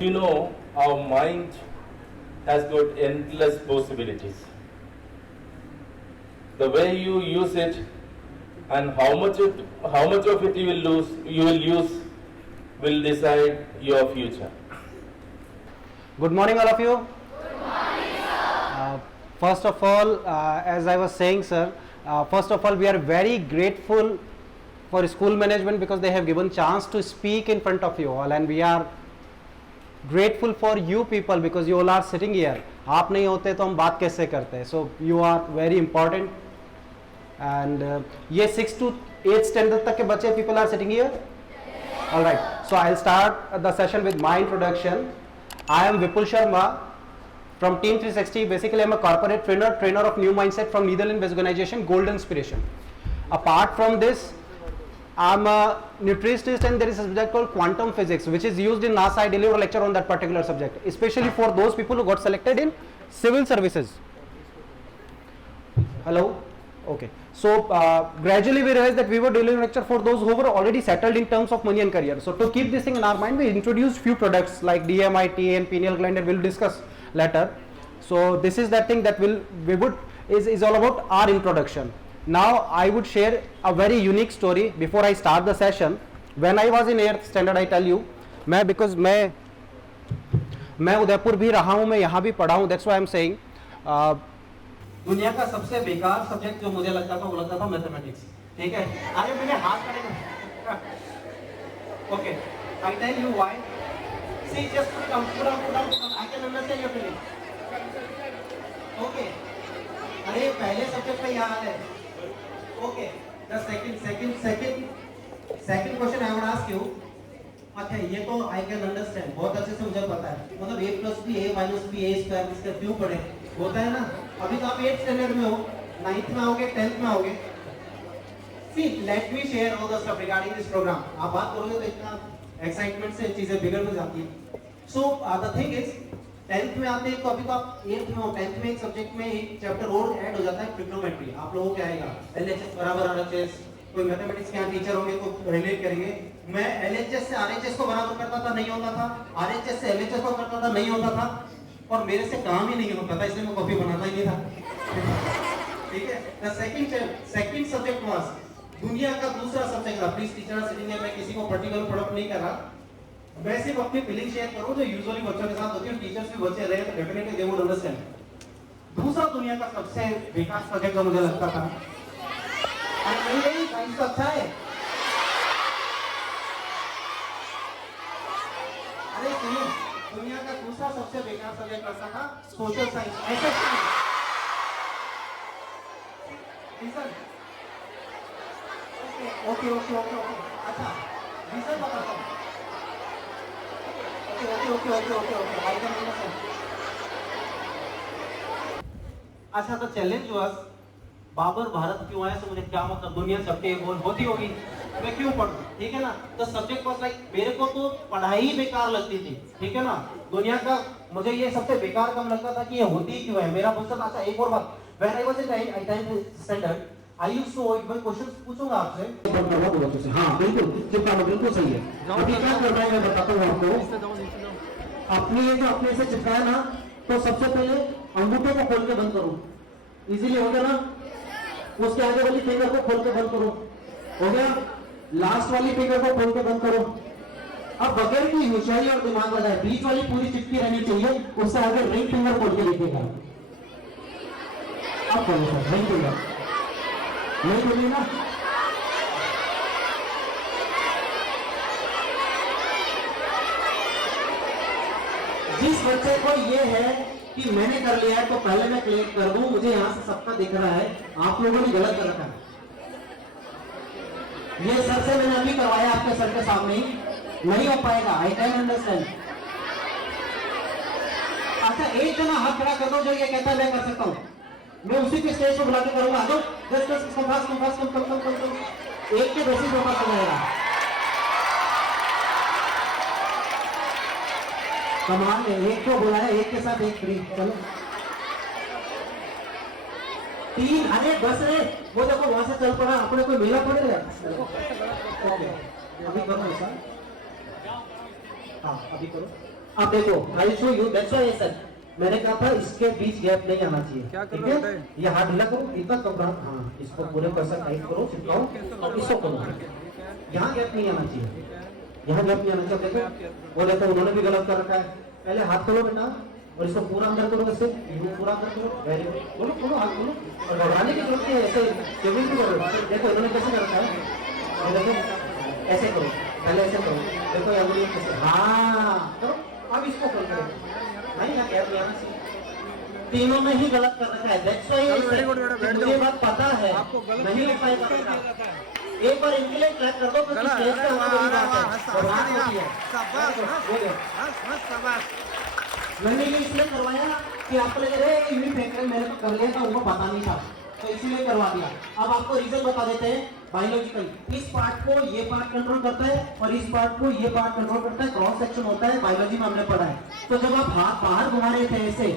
You know, our mind has got endless possibilities. The way you use it and how much of it you will use will decide your future. Good morning, all of you. First of all, as I was saying, sir, first of all, we are very grateful for school management because they have given chance to speak in front of you all, and we are grateful for you people because you all are sitting here. आप नहीं होते तो हम बात कैसे करते हैं? So you are very important. And ये 6 to 8 standard तक के बच्चे people are sitting here. All right. So I'll start the session with my introduction. I am Vipul Sharma from Team 360. Basically, I'm a corporate trainer of new mindset from Netherlands-based organization Gold Inspiration. Apart from this, I'm a nutritionist and there is a subject called quantum physics which is used in NASA. I deliver a lecture on that particular subject, especially for those people who got selected in civil services. Hello? Okay. So gradually we realized that we were delivering lecture for those who were already settled in terms of money and career. So to keep this thing in our mind, we introduced few products like DMI, TA and pineal gland, and we'll discuss later. So this is that thing that is all about our introduction. Now I would share a very unique story before I start the session. When I was in 8th standard, I tell you, because मैं उदयपुर भी रहा हूँ, मैं यहाँ भी पढ़ा हूँ. That's why I'm saying. दुनिया का सबसे बेकार सब्जेक्ट जो मुझे लगता था वो लगता था मैथमेटिक्स. ठीक है? अरे मैंने हाथ करेगा. Okay, I tell you why. See, just put down. I can understand your feeling. Okay. अरे पहले सब्जेक्ट पे याद है. Okay. The second question I would ask you. अच्छा ये तो I can understand. बहुत अच्छे से मुझे पता है. मतलब a plus b a minus b a square इसका क्यों पढ़े? होता है ना. अभी तो आप 8th स्टैंडर्ड में हो, 9th में आओगे, 10th में आओगे. See, let me share all the stuff regarding this program. आप बात करोगे तो इतना एक्साइटमेंट से चीजें बिगड़ जाती है. So the thing is, 10th में आते हैं तो अभी तो आप 8th में हो, 10th में एक सब्जेक्ट में एक चैप्टर और ऐड हो जाता है ट्रिग्नोमेट्री. आप लोगों को क्या आएगा? LHS बराबर RHS. कोई मैथमेटिक्स के टीचर होंगे तो रिलेट करेंगे. मैं LHS से RHS को बराबर करता था, नहीं होता था. RHS से LHS को करता था, नहीं होता था. और मेरे से काम ही नहीं होता था, इसलिए मैं कॉपी बनाता ही नहीं था. ठीक है. The second subject was दुनिया का दूसरा सब्जेक्ट था. प्लीज टीचर सिटिंग है, मैं किसी को पर्टिकुलर प्रोडक्ट नहीं कर रहा. मैं सिर्फ अपनी फीलिंग शेयर करूं जो यूजुअली बच्चों के साथ होती है. टीचर्स भी बच्चे रहे तो डेफिनेटली दे वुड अंडरस्टैंड. दूसरा दुनिया का सबसे बेकार सब्जेक्ट जो मुझे लगता था, साइंस तो अच्छा है. अरे सुनो, दुनिया का दूसरा सबसे बेकार सब्जेक्ट लगता था सोशल साइंस. ऐसा ओके. अच्छा रीजन बताता हूँ. ओके. I can understand. अच्छा तो चैलेंज वाज बाबर भारत क्यों आया. सो मुझे क्या मतलब दुनिया सबके गोल होती होगी, मैं क्यों पढ़ूं. ठीक है ना. तो सब्जेक्ट वाज लाइक मेरे को तो पढ़ाई बेकार लगती थी. ठीक है ना. दुनिया का मुझे ये सबसे बेकार काम लगता था कि ये होती क्यों है. मेरा मकसद. अच्छा एक और बात, when I was in 9th standard I used to मैं क्वेश्चंस पूछूंगा आपसे. बोलो तुझे. हां बिल्कुल बिल्कुल सही है. अभी क्या कर रहा है मैं बताता हूं आपको. अपनी ये जो अपने से चिपकाया ना, तो सबसे पहले अंगूठे को खोल के बंद करो. इजीली हो गया ना. उसके आगे वाली फिंगर को खोल के बंद करो. हो गया. लास्ट वाली फिंगर को खोल के बंद करो. अब बगैर की होशियारी और दिमाग लगाए बीच वाली पूरी चिपकी रहनी चाहिए. उससे आगे रिंग फिंगर खोल के लिखेगा. अब खोलो सर रिंग फिंगर. नहीं बोलिए ना. जिस बच्चे को ये है कि मैंने कर लिया है तो पहले मैं क्लियर कर दूं, मुझे यहां से सबका दिख रहा है, आप लोगों ने गलत कर रखा है. ये सर से मैंने अभी करवाया आपके सर के सामने ही. नहीं हो पाएगा. आई कैन अंडरस्टैंड. अच्छा एक जना हाथ खड़ा कर दो जो ये कहता है मैं कर सकता हूं. मैं उसी के स्टेज पर बुला के करूंगा. तो कम. एक के बेसिस पर हो जाएगा. कमाल है. एक को बुलाया, एक के साथ एक फ्री. चलो 3. अरे बस रे, वो देखो वहां से चल पड़ा. अपने कोई मेला पड़ेगा. ओके अभी करो ऐसा. हाँ अभी करो. अब देखो I show you that's why I said, मैंने कहा था इसके बीच गैप नहीं आना चाहिए। क्या ठीक करना है, होता है? ये हाथ ढीला करो, इतना कपड़ा, हाँ इसको पूरे पर से टाइट करो, चिपकाओ और इसको करो, यहाँ गैप नहीं आना चाहिए, यहाँ गैप नहीं आना चाहिए। देखो वो देखो उन्होंने भी गलत कर रखा है, पहले हाथ खोलो बेटा और इसको पूरा अंदर करो, ऐसे यूं पूरा अंदर करो, वेरी गुड, बोलो बोलो हाथ बोलो, और घबराने की जरूरत नहीं है, ऐसे केवल भी करो। देखो इन्होंने कैसे कर रखा है, और देखो ऐसे करो, पहले ऐसे करो, देखो ये अंगुली कैसे, हाँ करो, अब इसको खोल करो, नहीं ना गैप नहीं आना चाहिए, तीनों में ही गलत कर रखा है। दैट्स व्हाई चलो, very good, बेटा, बैठ मुझे जाओ। बात पता है, आपको गलत नहीं हो पाएगा बेटा, एक बार इनके लिए ट्रैक कर दो, क्योंकि गलत, स्टेज अरे पे वाह, होना बड़ी अरे बात वाह, है और बात होती है। शाबाश, हो गया। शाबाश, शाबाश। मैंने ये इसलिए करवाया कि आपको लगे रे यूं फेंक रहे, मैंने तो कर लिया था, उनको पता नहीं था, तो इसीलिए करवा दिया। अब आपको रीजन बता देते हैं बायोलॉजिकल, इस पार्ट को ये पार्ट कंट्रोल करता है और इस पार्ट को ये पार्ट कंट्रोल करता है, क्रॉस सेक्शन होता है, बायोलॉजी में हमने पढ़ा है। तो जब आप हाथ बाहर घुमा रहे थे, ऐसे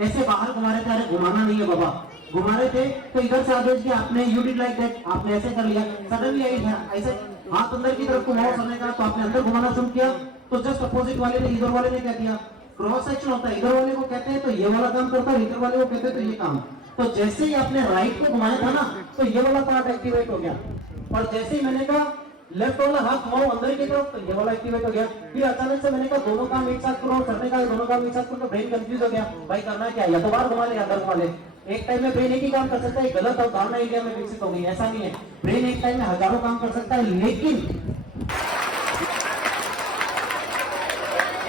ऐसे बाहर घुमा रहे थे, अरे घुमाना नहीं है बाबा, घुमा रहे थे तो इधर से आदेश किया आपने, यू डिड लाइक दैट, आपने ऐसे कर लिया, सडनली ऐसे हाथ अंदर की तरफ घुमाओ करने का, तो आपने अंदर घुमाना शुरू किया, तो जस्ट अपोजिट वाले ने, इधर वाले ने क्या किया, क्रॉस सेक्शन होता है, इधर वाले को कहते हैं तो ये वाला काम करता है, इधर वाले को कहते हैं तो ये काम। तो जैसे ही आपने राइट को घुमाया था ना, तो ये वाला पार्ट एक्टिवेट हो गया, और जैसे ही मैंने कहा लेफ्ट वाला हाथ घुमाओ अंदर की तरफ, तो ये वाला एक्टिवेट हो गया। फिर अचानक से मैंने कहा दोनों काम एक साथ करो, करने का दोनों काम एक साथ करो, तो ब्रेन कंफ्यूज हो गया, भाई करना क्या है, या तो बाहर घुमा ले या अंदर घुमा ले। एक टाइम में ब्रेन एक ही काम कर सकता है, गलत और धारणा इंडिया में विकसित हो गई, ऐसा नहीं है, ब्रेन एक टाइम में हजारों काम कर सकता है। लेकिन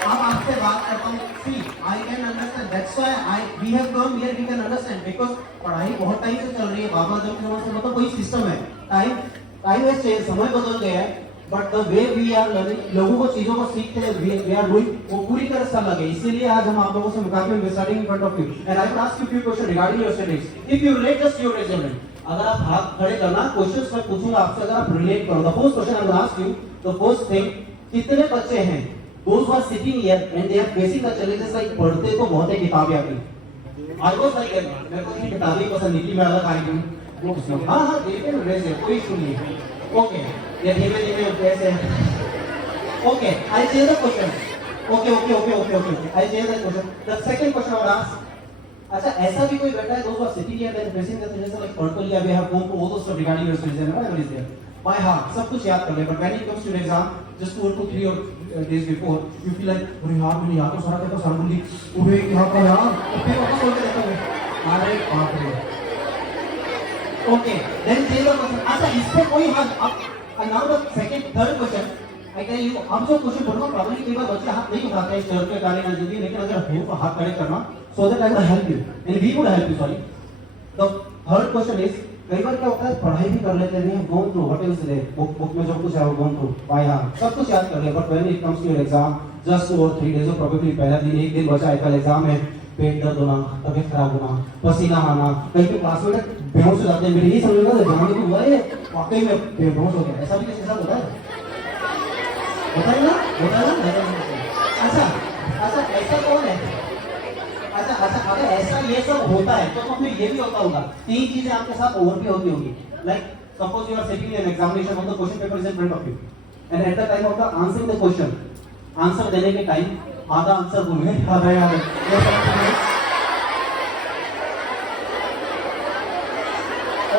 अब आपसे बात करता हूँ, see I can understand, that's why we have come here, we can understand, because पढ़ाई बहुत टाइम से चल रही है, बाबा जब के जमाने से, मतलब कोई सिस्टम है, टाइम वेस्ट है, समय बदल गया है, but the way we are learning, लोगों को चीजों को सीखते हैं, वी आर डूइंग, वो पूरी तरह से अलग है। इसीलिए आज हम आप लोगों से मुकाबले में studying in front of you, and I will ask you few question regarding your studies, if you relate just your result, अगर आप हाथ खड़े करना, क्वेश्चंस मैं पूछूंगा आपसे, अगर आप रिलेट करो, the first question I will ask you, the first thing, कितने बच्चे हैं those who are sitting here and they are facing the challenges like पढ़ते तो बहुत है किताबें आती, I was like मेरे को इतनी किताबें पसंद नहीं थी, मैं अलग आई हूँ वो कुछ नहीं, हाँ हाँ देखते हैं वैसे कोई इशू नहीं है, ओके ये धीमे धीमे ऐसे, okay I change the question, okay I change the question, the second question I will ask, अच्छा ऐसा भी कोई बैठा है those who are sitting here and facing the challenges like पढ़ तो लिया, we have gone to all those stuff regarding your studies and whatever is there by heart, सब कुछ याद कर ले, but when it comes to an exam just 4 to 3 or days before you feel like अरे यार मैंने याद तो सारा देखा, सारा बोली उबे यहाँ का यार, फिर वापस बोल के देखा मैं, अरे बाप रे, okay then change the question. अच्छा इस पे कोई हाथ, अब now the second third question I tell you, अब जो क्वेश्चन पढ़ूंगा प्रॉब्लम कई बार बच्चे हाथ नहीं उठाते हैं शर्ट के कारण या जो भी, लेकिन अगर हो तो हाथ खड़े करना, so that I will help you and we would help you, sorry. The third question is, कई बार क्या होता है पढ़ाई भी कर लेते हैं, gone through what is there, book में जो कुछ है वो गोन थ्रू बाय हार्ट, सब कुछ याद कर लिया, but when it comes to your exam just 2 or 3 days, probably पहला दिन एक दिन बचा है, कल एग्जाम है, पेट दर्द होना, तबीयत खराब होना, पसीना आना, कहीं पे क्लासमेट बेहोश हो जाते हैं, मेरे ये समझ लो एग्जाम में हुआ है वाकई में बेहोश हो गया, ऐसा भी किसी के साथ होता है ना? अच्छा ऐसा कौन है, अच्छा अगर ऐसा ये सब होता है तो फिर ये भी होता होगा, 3 चीजें आपके साथ और भी होती होगी, like suppose you are sitting in examination on the question paper is in front of you and at the time of the answering the question, answer देने के टाइम आधा आंसर भूल गए, आधा याद है,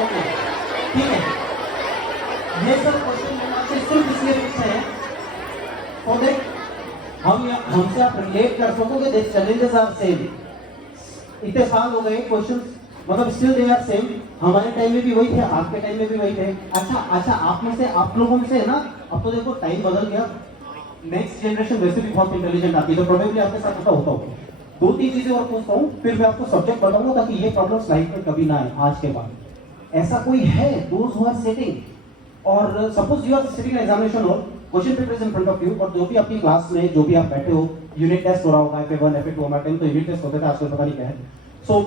ओके ठीक है, ये सब क्वेश्चन आपसे सिर्फ इसलिए पूछे हैं फॉर दैट हमसे आप रिलेट कर सकोगे, दिस चैलेंजेस आर सेम, इतने साल हो गए क्वेश्चंस, मतलब स्टिल दे आर सेम, हमारे टाइम में भी वही थे, आपके टाइम में भी वही थे। अच्छा आप में से, आप लोगों में से ना, अब तो देखो टाइम बदल गया, नेक्स्ट जनरेशन वैसे भी बहुत इंटेलिजेंट आती है, तो प्रोबेबली आपके साथ ऐसा होता होगा। 2-3 चीजें और पूछता हूँ, फिर मैं आपको सब्जेक्ट बताऊंगा ताकि ये प्रॉब्लम लाइफ में कभी ना आए आज के बाद। ऐसा कोई है दोज हु आर सिटिंग, और suppose you are sitting in examination hall, question paper is in front of you, और जो भी आपकी क्लास में जो भी आप बैठे हो, यूनिट टेस्ट हो रहा होगा, FA1 FA2 हमारे टाइम तो यूनिट टेस्ट होते थे, आजकल पता नहीं क्या है। सो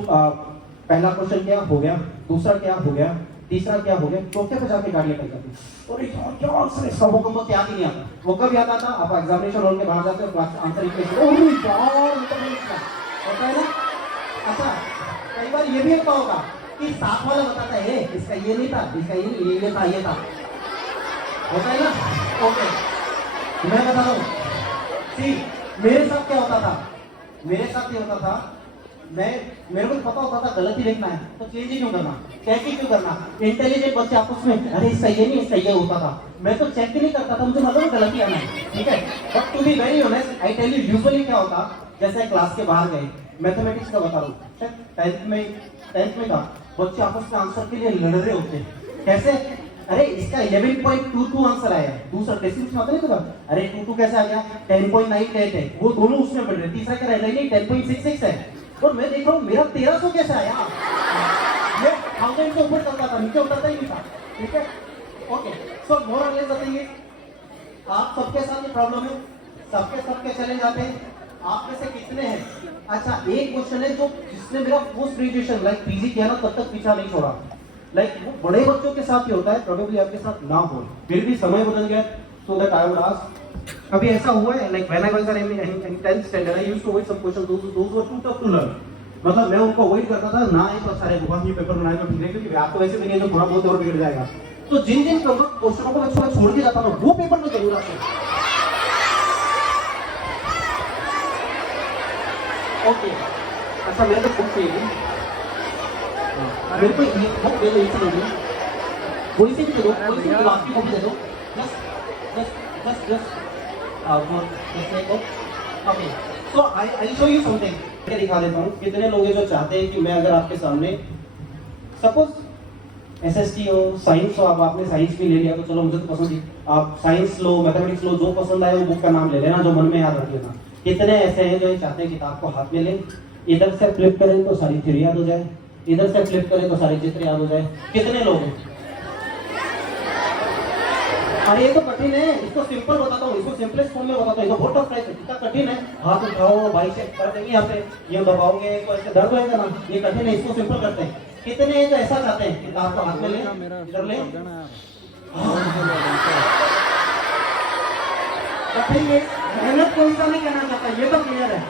पहला क्वेश्चन क्या हो गया, दूसरा क्या हो गया, तीसरा क्या हो गया, चौथे पे जाके गाड़ी अटक जाती है, और क्या आंसर इसका, वो कम याद ही नहीं आता, वो कब याद आता, आप एग्जामिनेशन हॉल के बाहर जाते हो, क्लास आंसर होता है ना। अच्छा कई बार ये भी होता होगा कि साथ वाला बताता है इसका ये नहीं था, इसका ये था, ये था, होता है ना। ओके मैं बता रहा हूँ, सी मेरे साथ क्या होता था, मेरे साथ ये होता था, मेरे को पता होता था गलत ही लिखना है तो चेंज ही क्यों करना, चेक ही क्यों करना। इंटेलिजेंट बच्चे आपस में अरे सही है नहीं सही है होता था, मैं तो चेक ही नहीं करता था, मुझे मालूम गलती आना है, ठीक है। But to be very honest I tell you usually क्या होता, जैसे क्लास के बाहर गए, मैथमेटिक्स का बता रहा हूँ, 10th में था, बच्चे आपस में आंसर के लिए लड़ रहे होते हैं। कैसे, अरे इसका 11.22 आंसर आया है, दूसरा डेसिमल में आता नहीं तो अरे 22 कैसे आ गया, 10.98 है, वो दोनों उसमें बढ़ रहे, तीसरा क्या रह नहीं 10.66 है, और मैं देख रहा हूँ मेरा 1300 कैसे आया, मैं 1000 से ऊपर चलता था, नीचे उतरता ही नहीं था, ठीक है। ओके, सो मोर और लेस बताइए, आप सबके साथ ये प्रॉब्लम है, सबके चले जाते हैं, आप में से कितने हैं, अच्छा एक क्वेश्चन है जो जिसने मेरा पोस्ट ग्रेजुएशन लाइक पीजी किया ना तब तक पीछा नहीं छोड़ा, लाइक वो बड़े बच्चों के साथ ही होता है, प्रोबेबली आपके साथ ना हो, फिर भी समय बदल गया, so that I would ask, अभी ऐसा हुआ है like when I was in 10th standard I used to avoid some question those were too tough to learn, मतलब मैं उनको अवॉइड करता था ना, ये तो सारे भगवान ये पेपर बनाए तो ठीक है, क्योंकि आपको वैसे भी नहीं जो थोड़ा बहुत और बिगड़ जाएगा, तो जिन जिन क्वेश्चनों को मैं छोड़ के जाता था वो पेपर में जरूर आते हैं। ओके, अच्छा मेरे को बुक चाहिए, मेरे को ये बुक दे दो, इसे दे दो, कोई से भी दे दो, कोई से भी आपकी बुक दे दो, just okay. So I show you something, मैं दिखा देता हूँ, कितने लोग हैं जो चाहते हैं कि मैं अगर आपके सामने सपोज एसएसटी हो, साइंस हो, अब आपने साइंस भी ले लिया तो चलो मुझे तो पसंद ही, आप साइंस लो, मैथमेटिक्स लो, जो पसंद आए वो बुक का नाम ले लेना, जो मन में याद रख लेना। कितने ऐसे हैं जो चाहते हैं किताब को हाथ में लें, इधर से फ्लिप करें तो सारी थ्योरी याद हो जाए, इधर से फ्लिप करें तो सारे चित्र याद हो जाए, कितने लोग हैं? अरे ये तो कठिन है, इसको सिंपल बताता हूँ, इसको सिंपलेस्ट फॉर्म में बताता हूँ, इसको बहुत टफ है, इतना कठिन है, हाथ उठाओ भाई से कर देंगे, यहाँ पे ये दबाओगे तो ऐसे दर्द होएगा ना, ये कठिन है, इसको सिंपल करते हैं। कितने हैं जो ऐसा चाहते हैं किताब को हाथ में ले, इधर ले, कठिन है, मेहनत कोई सा नहीं करना चाहता, ये तो क्लियर है,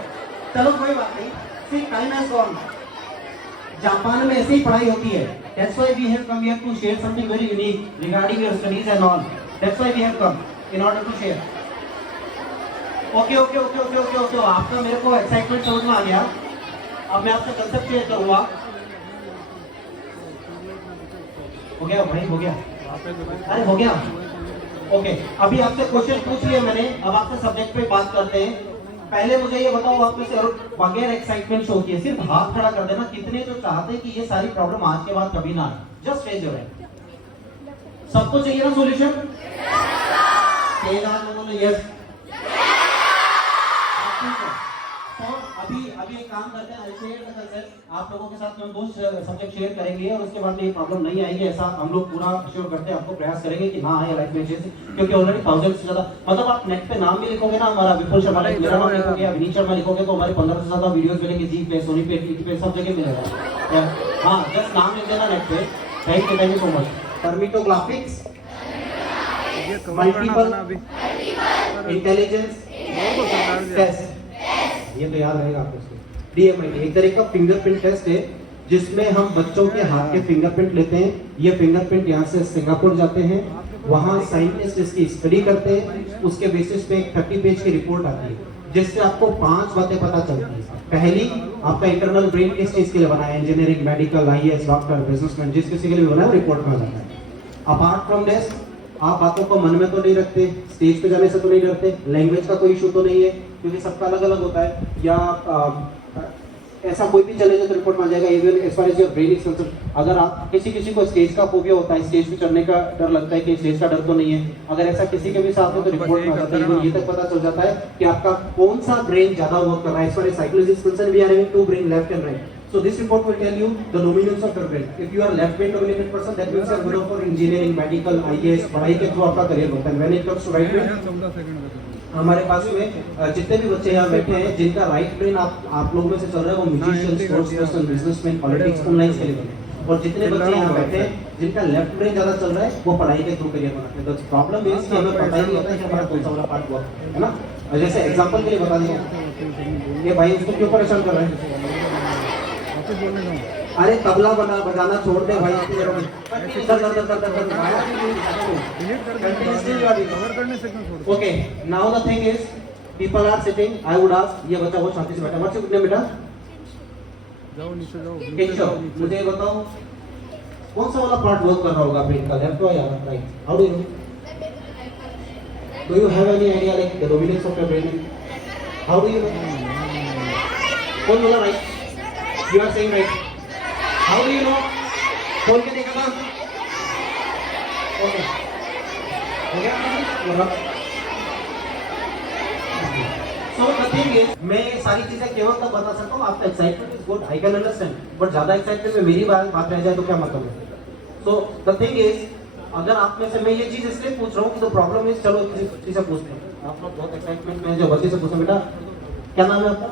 चलो कोई बात नहीं। सी टाइम हैज गॉन, जापान में ऐसी ही पढ़ाई होती है, that's why we have come here to share something very unique regarding your studies and all, that's why we have come in order to share. Okay, आपका मेरे को एक्साइटमेंट समझ में आ गया, अब मैं आपसे कंसेप्ट शेयर करूंगा, हो गया भाई, हो गया, अरे हो गया, ओके। अभी आपसे क्वेश्चन पूछ लिया मैंने, अब आपसे सब्जेक्ट पे बात करते हैं। पहले मुझे ये बताओ, आप में से और बगैर एक्साइटमेंट शो किए सिर्फ हाथ खड़ा कर देना, कितने जो चाहते हैं कि ये सारी प्रॉब्लम आज के बाद कभी ना आए, जस्ट रेज योर हैंड। सबको चाहिए ना सॉल्यूशन? तेज आवाज में बोलो यस। अभी एक काम करते हैं, आप लोगों के साथ हम दो सब्जेक्ट शेयर करेंगे और उसके बाद ये प्रॉब्लम नहीं आएगी, ऐसा हम लोग पूरा श्योर करते हैं, आपको प्रयास करेंगे कि ना आए लाइफ में, क्योंकि ऑलरेडी 1000 से ज्यादा, मतलब आप नेट पे नाम भी लिखोगे ना, हमारा विपुल शर्मा, मेरा नाम लिखोगे, अभिनीत शर्मा लिखोगे, तो हमारे 15 से ज्यादा वीडियोस मिलेंगे, जी पे, सोनी पे, टीवी पे, सब जगह मिलेगा। हाँ, जस्ट नाम लिख देना नेट पे। Thank you so much. Dermatoglyphics, multiple intelligence test, ये तो याद रहेगा आपको। DMIT एक तरह का फिंगरप्रिंट टेस्ट है, जिसमें हम बच्चों के हाथ के फिंगरप्रिंट लेते हैं, ये फिंगरप्रिंट यहाँ से सिंगापुर जाते हैं, वहाँ साइंटिस्ट इसकी स्टडी करते हैं, उसके बेसिस पे एक 30 पेज की रिपोर्ट आती है, जिससे आपको 5 बातें पता चलती है। पहली, आपका इंटरनल ब्रेन किस चीज के लिए बना है, engineering, medical, IAS, doctor, businessman, जिस किसी के लिए बना है रिपोर्ट में आ जाता है। अपार्ट फ्रॉम दिस, आप बातों को मन में तो नहीं रखते, स्टेज पे जाने से तो नहीं डरते, लैंग्वेज का कोई इशू तो नहीं है, क्योंकि सबका अलग अलग होता है, या ऐसा कोई भी चले जाए तो रिपोर्ट में आ जाएगा। Even as far as your brain is concern, अगर आप किसी को स्टेज का फोबिया होता है, स्टेज पे चढ़ने का डर लगता है कि स्टेज का डर तो नहीं है, अगर ऐसा किसी के भी साथ में तो रिपोर्ट में आ जाता है, ये तक पता चल जाता है कि आपका कौन सा ब्रेन ज्यादा वर्क कर रहा है। As far as psychology is concern, we are having 2 brain, left and right. So this report will tell you the dominance of your brain. If you are left brain dominated person, that means you are good for engineering, medical, IAS, पढ़ाई के through आपका career बनता है। When it comes to right brain, हमारे पास में जितने भी बच्चे यहाँ बैठे हैं, जिनका राइट ब्रेन आप लोगों में से चल रहा है, वो musician, sports person, businessman, politics, online के लिए बने, और जितने बच्चे यहाँ बैठे हैं जिनका लेफ्ट ब्रेन ज्यादा चल रहा है, वो पढ़ाई के थ्रू करियर बनाते हैं। प्रॉब्लम इज कि हमें पता ही नहीं होता है कि हमारा कौन सा वाला पार्ट हुआ है ना। जैसे एग्जांपल के लिए बता दें, ये भाई उसको क्यों परेशान कर रहे हैं, अरे तबला बजाना छोड़ दे भाई, okay. Now the thing is, people are sitting, I would ask, ये बच्चा बहुत शांति से बैठा, व्हाट्स योर गुड नेम बेटा? जाओ नीचे जाओ। केशव, मुझे ये बताओ कौन सा वाला पार्ट वर्क कर रहा होगा ब्रेन का, लेफ्ट या right? How do you know? Do you have any idea like the dominance of your brain? How do you know? कौन बोला right? You are saying right. How do you know? खोल के देखा था? Okay, हो गया? So the thing is, मैं ये सारी चीजें केवल तब बता सकता हूँ, आपका excitement is good, I can understand, but ज्यादा एक्साइटमेंट में मेरी बात रह जाए तो क्या मतलब है? सो द थिंग इज, अगर आप में से मैं ये चीज इसलिए पूछ रहा हूँ कि द प्रॉब्लम इज, चलो किसी से पूछते हैं, आप लोग बहुत एक्साइटमेंट में जो बच्चे से पूछो, बेटा क्या नाम है आपका?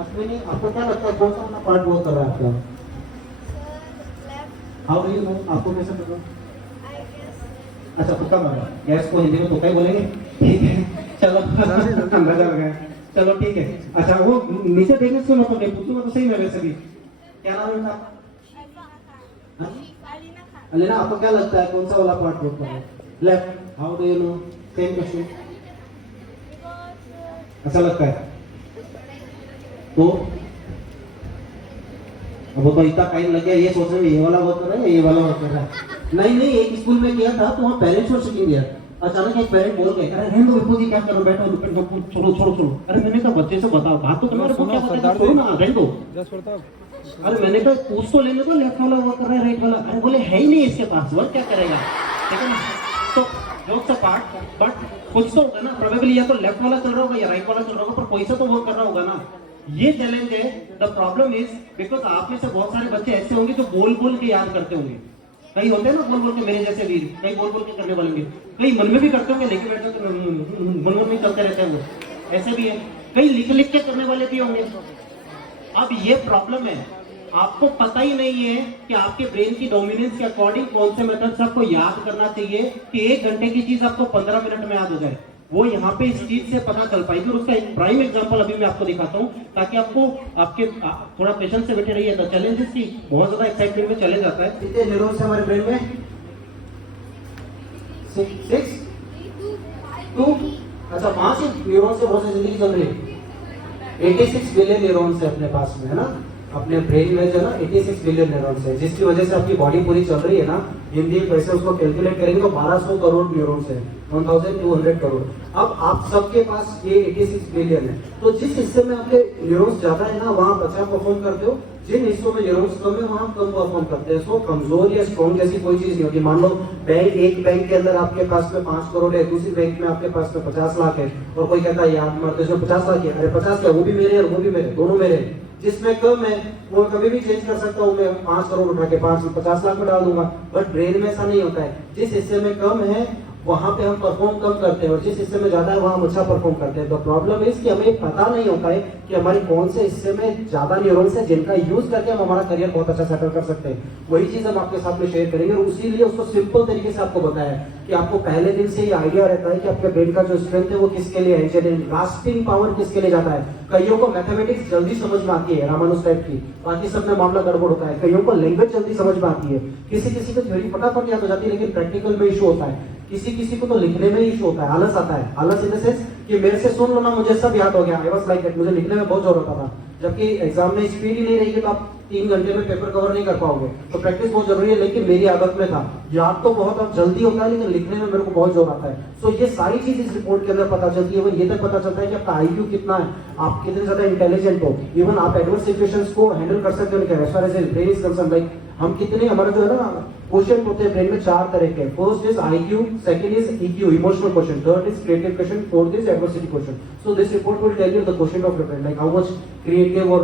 अश्विनी, आपको क्या लगता है कौन सा अपना पार्ट वर्क कर रहा है आपका? How do you no? आपको कैसे पता? अच्छा, तुक्का मारा, गैस को हिंदी में तुक्का ही बोलेंगे, ठीक है, चलो मजा आ गया, चलो ठीक है। अच्छा, वो नीचे देखने से मतलब नहीं पूछूंगा तो सही, मैं वैसे भी, क्या नाम है आपका? अलीना, आपको क्या लगता है कौन सा वाला पार्ट वर्क कर रहा है? Left. How do you no? Same question. अच्छा लगता है तो अब तो इतना टाइम लग गया ये सोचने में, ये वाला वर्क कर रहा है, ये वाला वर्क कर रहा है। नहीं, एक स्कूल में किया था तो वहाँ पेरेंट्स और सीटिंग दिया, अचानक एक पेरेंट बोल गए, अरे रहने दो विपू जी, क्या कर रहे हो, बैठो, छोड़ो। अरे मैंने कहा बच्चे से बताओ, बात तो करना, क्या पता, छोड़ो ना, रहने दो। अरे मैंने कहा पूछ तो लेने दो, लेफ्ट वाला वर्क कर रहा है, राइट वाला? अरे बोले है ही नहीं इसके पास, वर्क क्या करेगा, ठीक है ना? तो जोक्स अपार्ट, बट कुछ तो होगा ना, प्रोबेबली या तो लेफ्ट वाला चल रहा होगा या राइट वाला चल रहा होगा, पर कोई सा तो वर्क कर रहा होगा ना। ये चैलेंज है। द प्रॉब्लम इज बिकॉज आप में से बहुत सारे बच्चे ऐसे होंगे जो बोल के याद करते होंगे, कई होते हैं ना बोल के मेरे जैसे वीर, कई बोल के करने वाले होंगे, कई मन में भी करते होंगे, लेके बैठे तो मन में चलते रहते हैं, वो ऐसे भी है, कई लिख के करने वाले भी होंगे। अब ये प्रॉब्लम है, आपको पता ही नहीं है कि आपके ब्रेन की डोमिनेंस के अकॉर्डिंग कौन से मेथड से आपको याद करना चाहिए कि 1 घंटे की चीज आपको 15 मिनट में याद हो जाए। वो यहाँ पे इस चीज से पता चल पाएगी, और उसका एक प्राइम एग्जांपल अभी मैं आपको दिखाता हूँ, ताकि आपको थोड़ा पेशेंस से बैठे रहिए। द चैलेंज इज कि बहुत ज्यादा एक्साइटमेंट में चले जाता है। कितने न्यूरॉन्स हमारे ब्रेन में? 6 2। अच्छा, 5 न्यूरॉन से बहुत सी जिंदगी चल रही है। 86 बिलियन न्यूरॉन्स है अपने पास में, है ना, अपने ब्रेन में जो ना 86 बिलियन न्यूरॉन्स है, जिसकी वजह से आपकी बॉडी पूरी चल रही है ना। हिंदी पैसे उसको कैलकुलेट करेंगे तो 1200 करोड़ न्यूरॉन्स है, 1200 करोड़। अब आप सबके पास ये 86 बिलियन है, तो जिस हिस्से में आपके न्यूरॉन्स ज्यादा है ना, वहाँ अच्छा परफॉर्म करते हो, जिन हिस्सों में न्यूरॉन्स कम है वहाँ कम परफॉर्म करते हैं। सो कमजोर या स्ट्रॉन्ग जैसी कोई चीज नहीं होती। मान लो एक बैंक के अंदर आपके पास में 5 करोड़ है, दूसरी बैंक में आपके पास में 50 लाख है, और कोई कहता है यार तो इसमें 50 लाख है, अरे 50 क्या, वो भी मेरे और वो भी मेरे, दोनों मेरे। जिसमें कम है वो कभी भी चेंज कर सकता हूँ, मैं 5 करोड़ उठा के 50 लाख में डाल दूंगा। बट ब्रेन में ऐसा नहीं होता है, जिस हिस्से में कम है वहां पे हम परफॉर्म कम करते हैं, और जिस हिस्से में ज्यादा है वहां हम अच्छा परफॉर्म करते हैं। तो प्रॉब्लम इज कि हमें पता नहीं होता है कि हमारे कौन से हिस्से में ज्यादा न्यूरॉन्स है, जिनका यूज करके हम हमारा करियर बहुत अच्छा सेटल कर सकते हैं। वही चीज हम आपके साथ में शेयर करेंगे, और उसी लिए उसको सिंपल तरीके से आपको बताया कि आपको पहले दिन से ये आइडिया रहता है कि आपके ब्रेन का जो स्ट्रेंथ है वो किसके लिए है, ग्रास्पिंग पावर किसके लिए जाता है। कईयों को मैथमेटिक्स जल्दी समझ में आती है, रामानुज टाइप की, बाकी सब में मामला गड़बड़ होता है। कईयों को लैंग्वेज जल्दी समझ में आती है, किसी को थ्योरी फटाफट याद हो जाती है, लेकिन प्रैक्टिकल में इशू होता है। किसी को तो लिखने में इशू होता है, आलस आता है। आलस इन द सेंस कि मेरे से सुन लो ना, मुझे सब याद हो गया, आई वाज लाइक दैट, मुझे लिखने में बहुत जोर होता था। जबकि एग्जाम में स्पीड ही नहीं रहेगी तो आप 3 घंटे में पेपर कवर नहीं कर पाओगे। तो प्रैक्टिस बहुत जरूरी है, लेकिन मेरी आदत में था, याद तो बहुत अब जल्दी होता है लेकिन लिखने में मेरे को बहुत जोर आता है। सो ये सारी चीज इस रिपोर्ट के अंदर पता चलती है। और ये तक पता चलता है कि आपका IQ कितना है, आप कितने ज्यादा इंटेलिजेंट हो, इवन आप एडवर्स सिचुएशंस को हैंडल कर सकते हो। As far as brain is concern, like हम कितने, हमारा जो है ना क्वेश्चन होते हैं ब्रेन में 4 तरह के। First is IQ, second is EQ, emotional question, third is creative question, fourth is adversity question. So this report will tell you the question of your brain, like how much creative और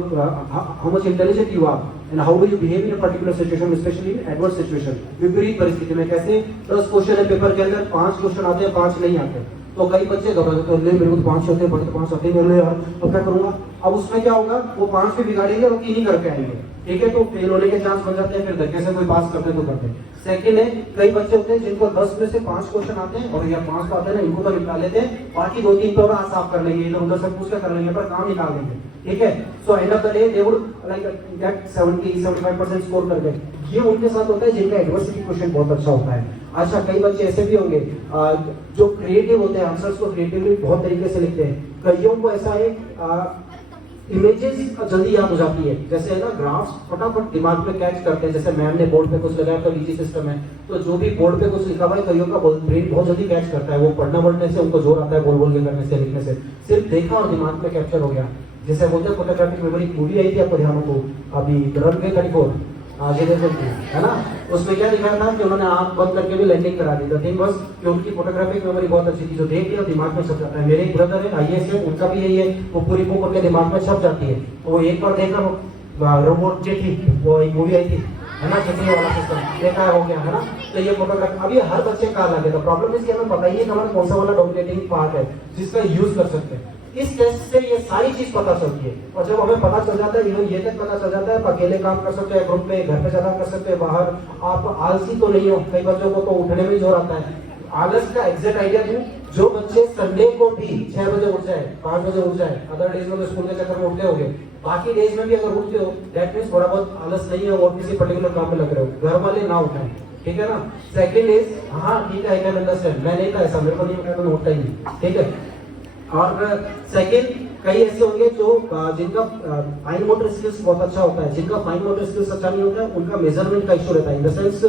how much intelligent you are, and how do you behave in a particular situation, specially in adverse situation, विपरीत परिस्थिति में कैसे। 10 question है paper के अंदर, 5 question आते हैं, 5 नहीं आते। तो कई बच्चे घबराते हैं, मेरे को तो 5 होते हैं, बड़े तो 5 आते हैं यार, अब क्या करूंगा। अब उसमें क्या होगा, वो 5 भी बिगाड़ेंगे और 3 ही करके आएंगे। ठीक है, तो फेल होने के चांस बन जाते हैं, फिर धक्के से कोई पास करते तो करते हैं। सेकंड है, कई बच्चे होते हैं जिनको 10 में से 5 क्वेश्चन आते हैं और या 5 तो आते हैं ना, इनको तो निकाल लेते हैं, बाकी 2-3 तो और साफ कर लेंगे, इधर उधर सब पूछ कर लेंगे, पर काम निकाल देंगे। ठीक है, so end of the day they would like get 70-75% score कर दे। ये उनके साथ होता है जिनका एडवर्सिटी क्वेश्चन बहुत अच्छा होता है। अच्छा, कई बच्चे ऐसे भी होंगे जो क्रिएटिव होते हैं, आंसर्स को क्रिएटिवली बहुत तरीके से लिखते हैं। कईयों को ऐसा है इमेजेस जल्दी याद हो जाती है, जैसे है ना ग्राफ्स फटाफट दिमाग में कैच करते हैं, जैसे मैम ने बोर्ड पे कुछ लगाया तो वीजी सिस्टम है, तो जो भी बोर्ड पे कुछ लिखा हुआ है कईयों का ब्रेन बहुत जल्दी कैच करता है, वो पढ़ना पढ़ने से उनको जोर आता है, बोल बोल के करने से, लिखने से, सिर्फ देखा और दिमाग में कैप्चर हो गया। जैसे बोलते हैं फोटोग्राफिक मेमोरी, मूवी आई थी आपको ध्यान हो तो अभी रनवे 34 है ना, उसमें क्या दिखाया था कि उन्होंने आंख बंद करके भी लैंडिंग करा दी। द थिंग वाज कि उनकी फोटोग्राफिक मेमोरी बहुत अच्छी थी, जो देख लिया दिमाग में छप जाता है। मेरे एक ब्रदर है आईएएस है, उनका भी यही है, वो पूरी बुक उनके दिमाग में छप जाती है। तो वो एक बार देखा रोबोट चिट्ठी, वो एक मूवी आई थी है ना, चिट्ठी वाला सिस्टम देखा हो गया है ना। तो ये फोटोग्राफी अभी हर बच्चे का अलग है। तो प्रॉब्लम इसकी हमें पता ही है कि हमारा कौन सा वाला डोमिनेटिंग पार्ट है जिसका यूज कर सकते हैं। इस टेस्ट से ये सारी चीज पता चलती है, और जब हमें पता चल जाता है, इवन ये तक पता चल जाता है, आप अकेले काम कर सकते हैं, ग्रुप में, घर पे ज्यादा कर सकते हैं, बाहर आप आलसी तो नहीं हो। कई बच्चों को तो उठने में जोर आता है। आलस का एग्जैक्ट आइडिया दूं, जो बच्चे संडे को भी 6 बजे उठ जाए, 5 बजे उठ जाए, अदर डेज में तो स्कूल के चक्कर में उठते होंगे, बाकी डेज में भी अगर उठते हो, दैट मींस थोड़ा बहुत आलस नहीं है और किसी पर्टिकुलर काम में लग रहे हो, घर वाले ना उठाएं। ठीक है ना। सेकंड इज, हाँ ठीक है, आई कैन अंडरस्टैंड, मैं नहीं था ऐसा, मेरे को नहीं उठाया तो मैं उठता ही नहीं। ठीक है। और सेकंड, कई ऐसे होंगे जो जिनका फाइन मोटर स्किल्स बहुत अच्छा होता है, जिनका फाइन मोटर स्किल्स अच्छा नहीं होता है, उनका मेजरमेंट का इशू रहता है। इन द सेंस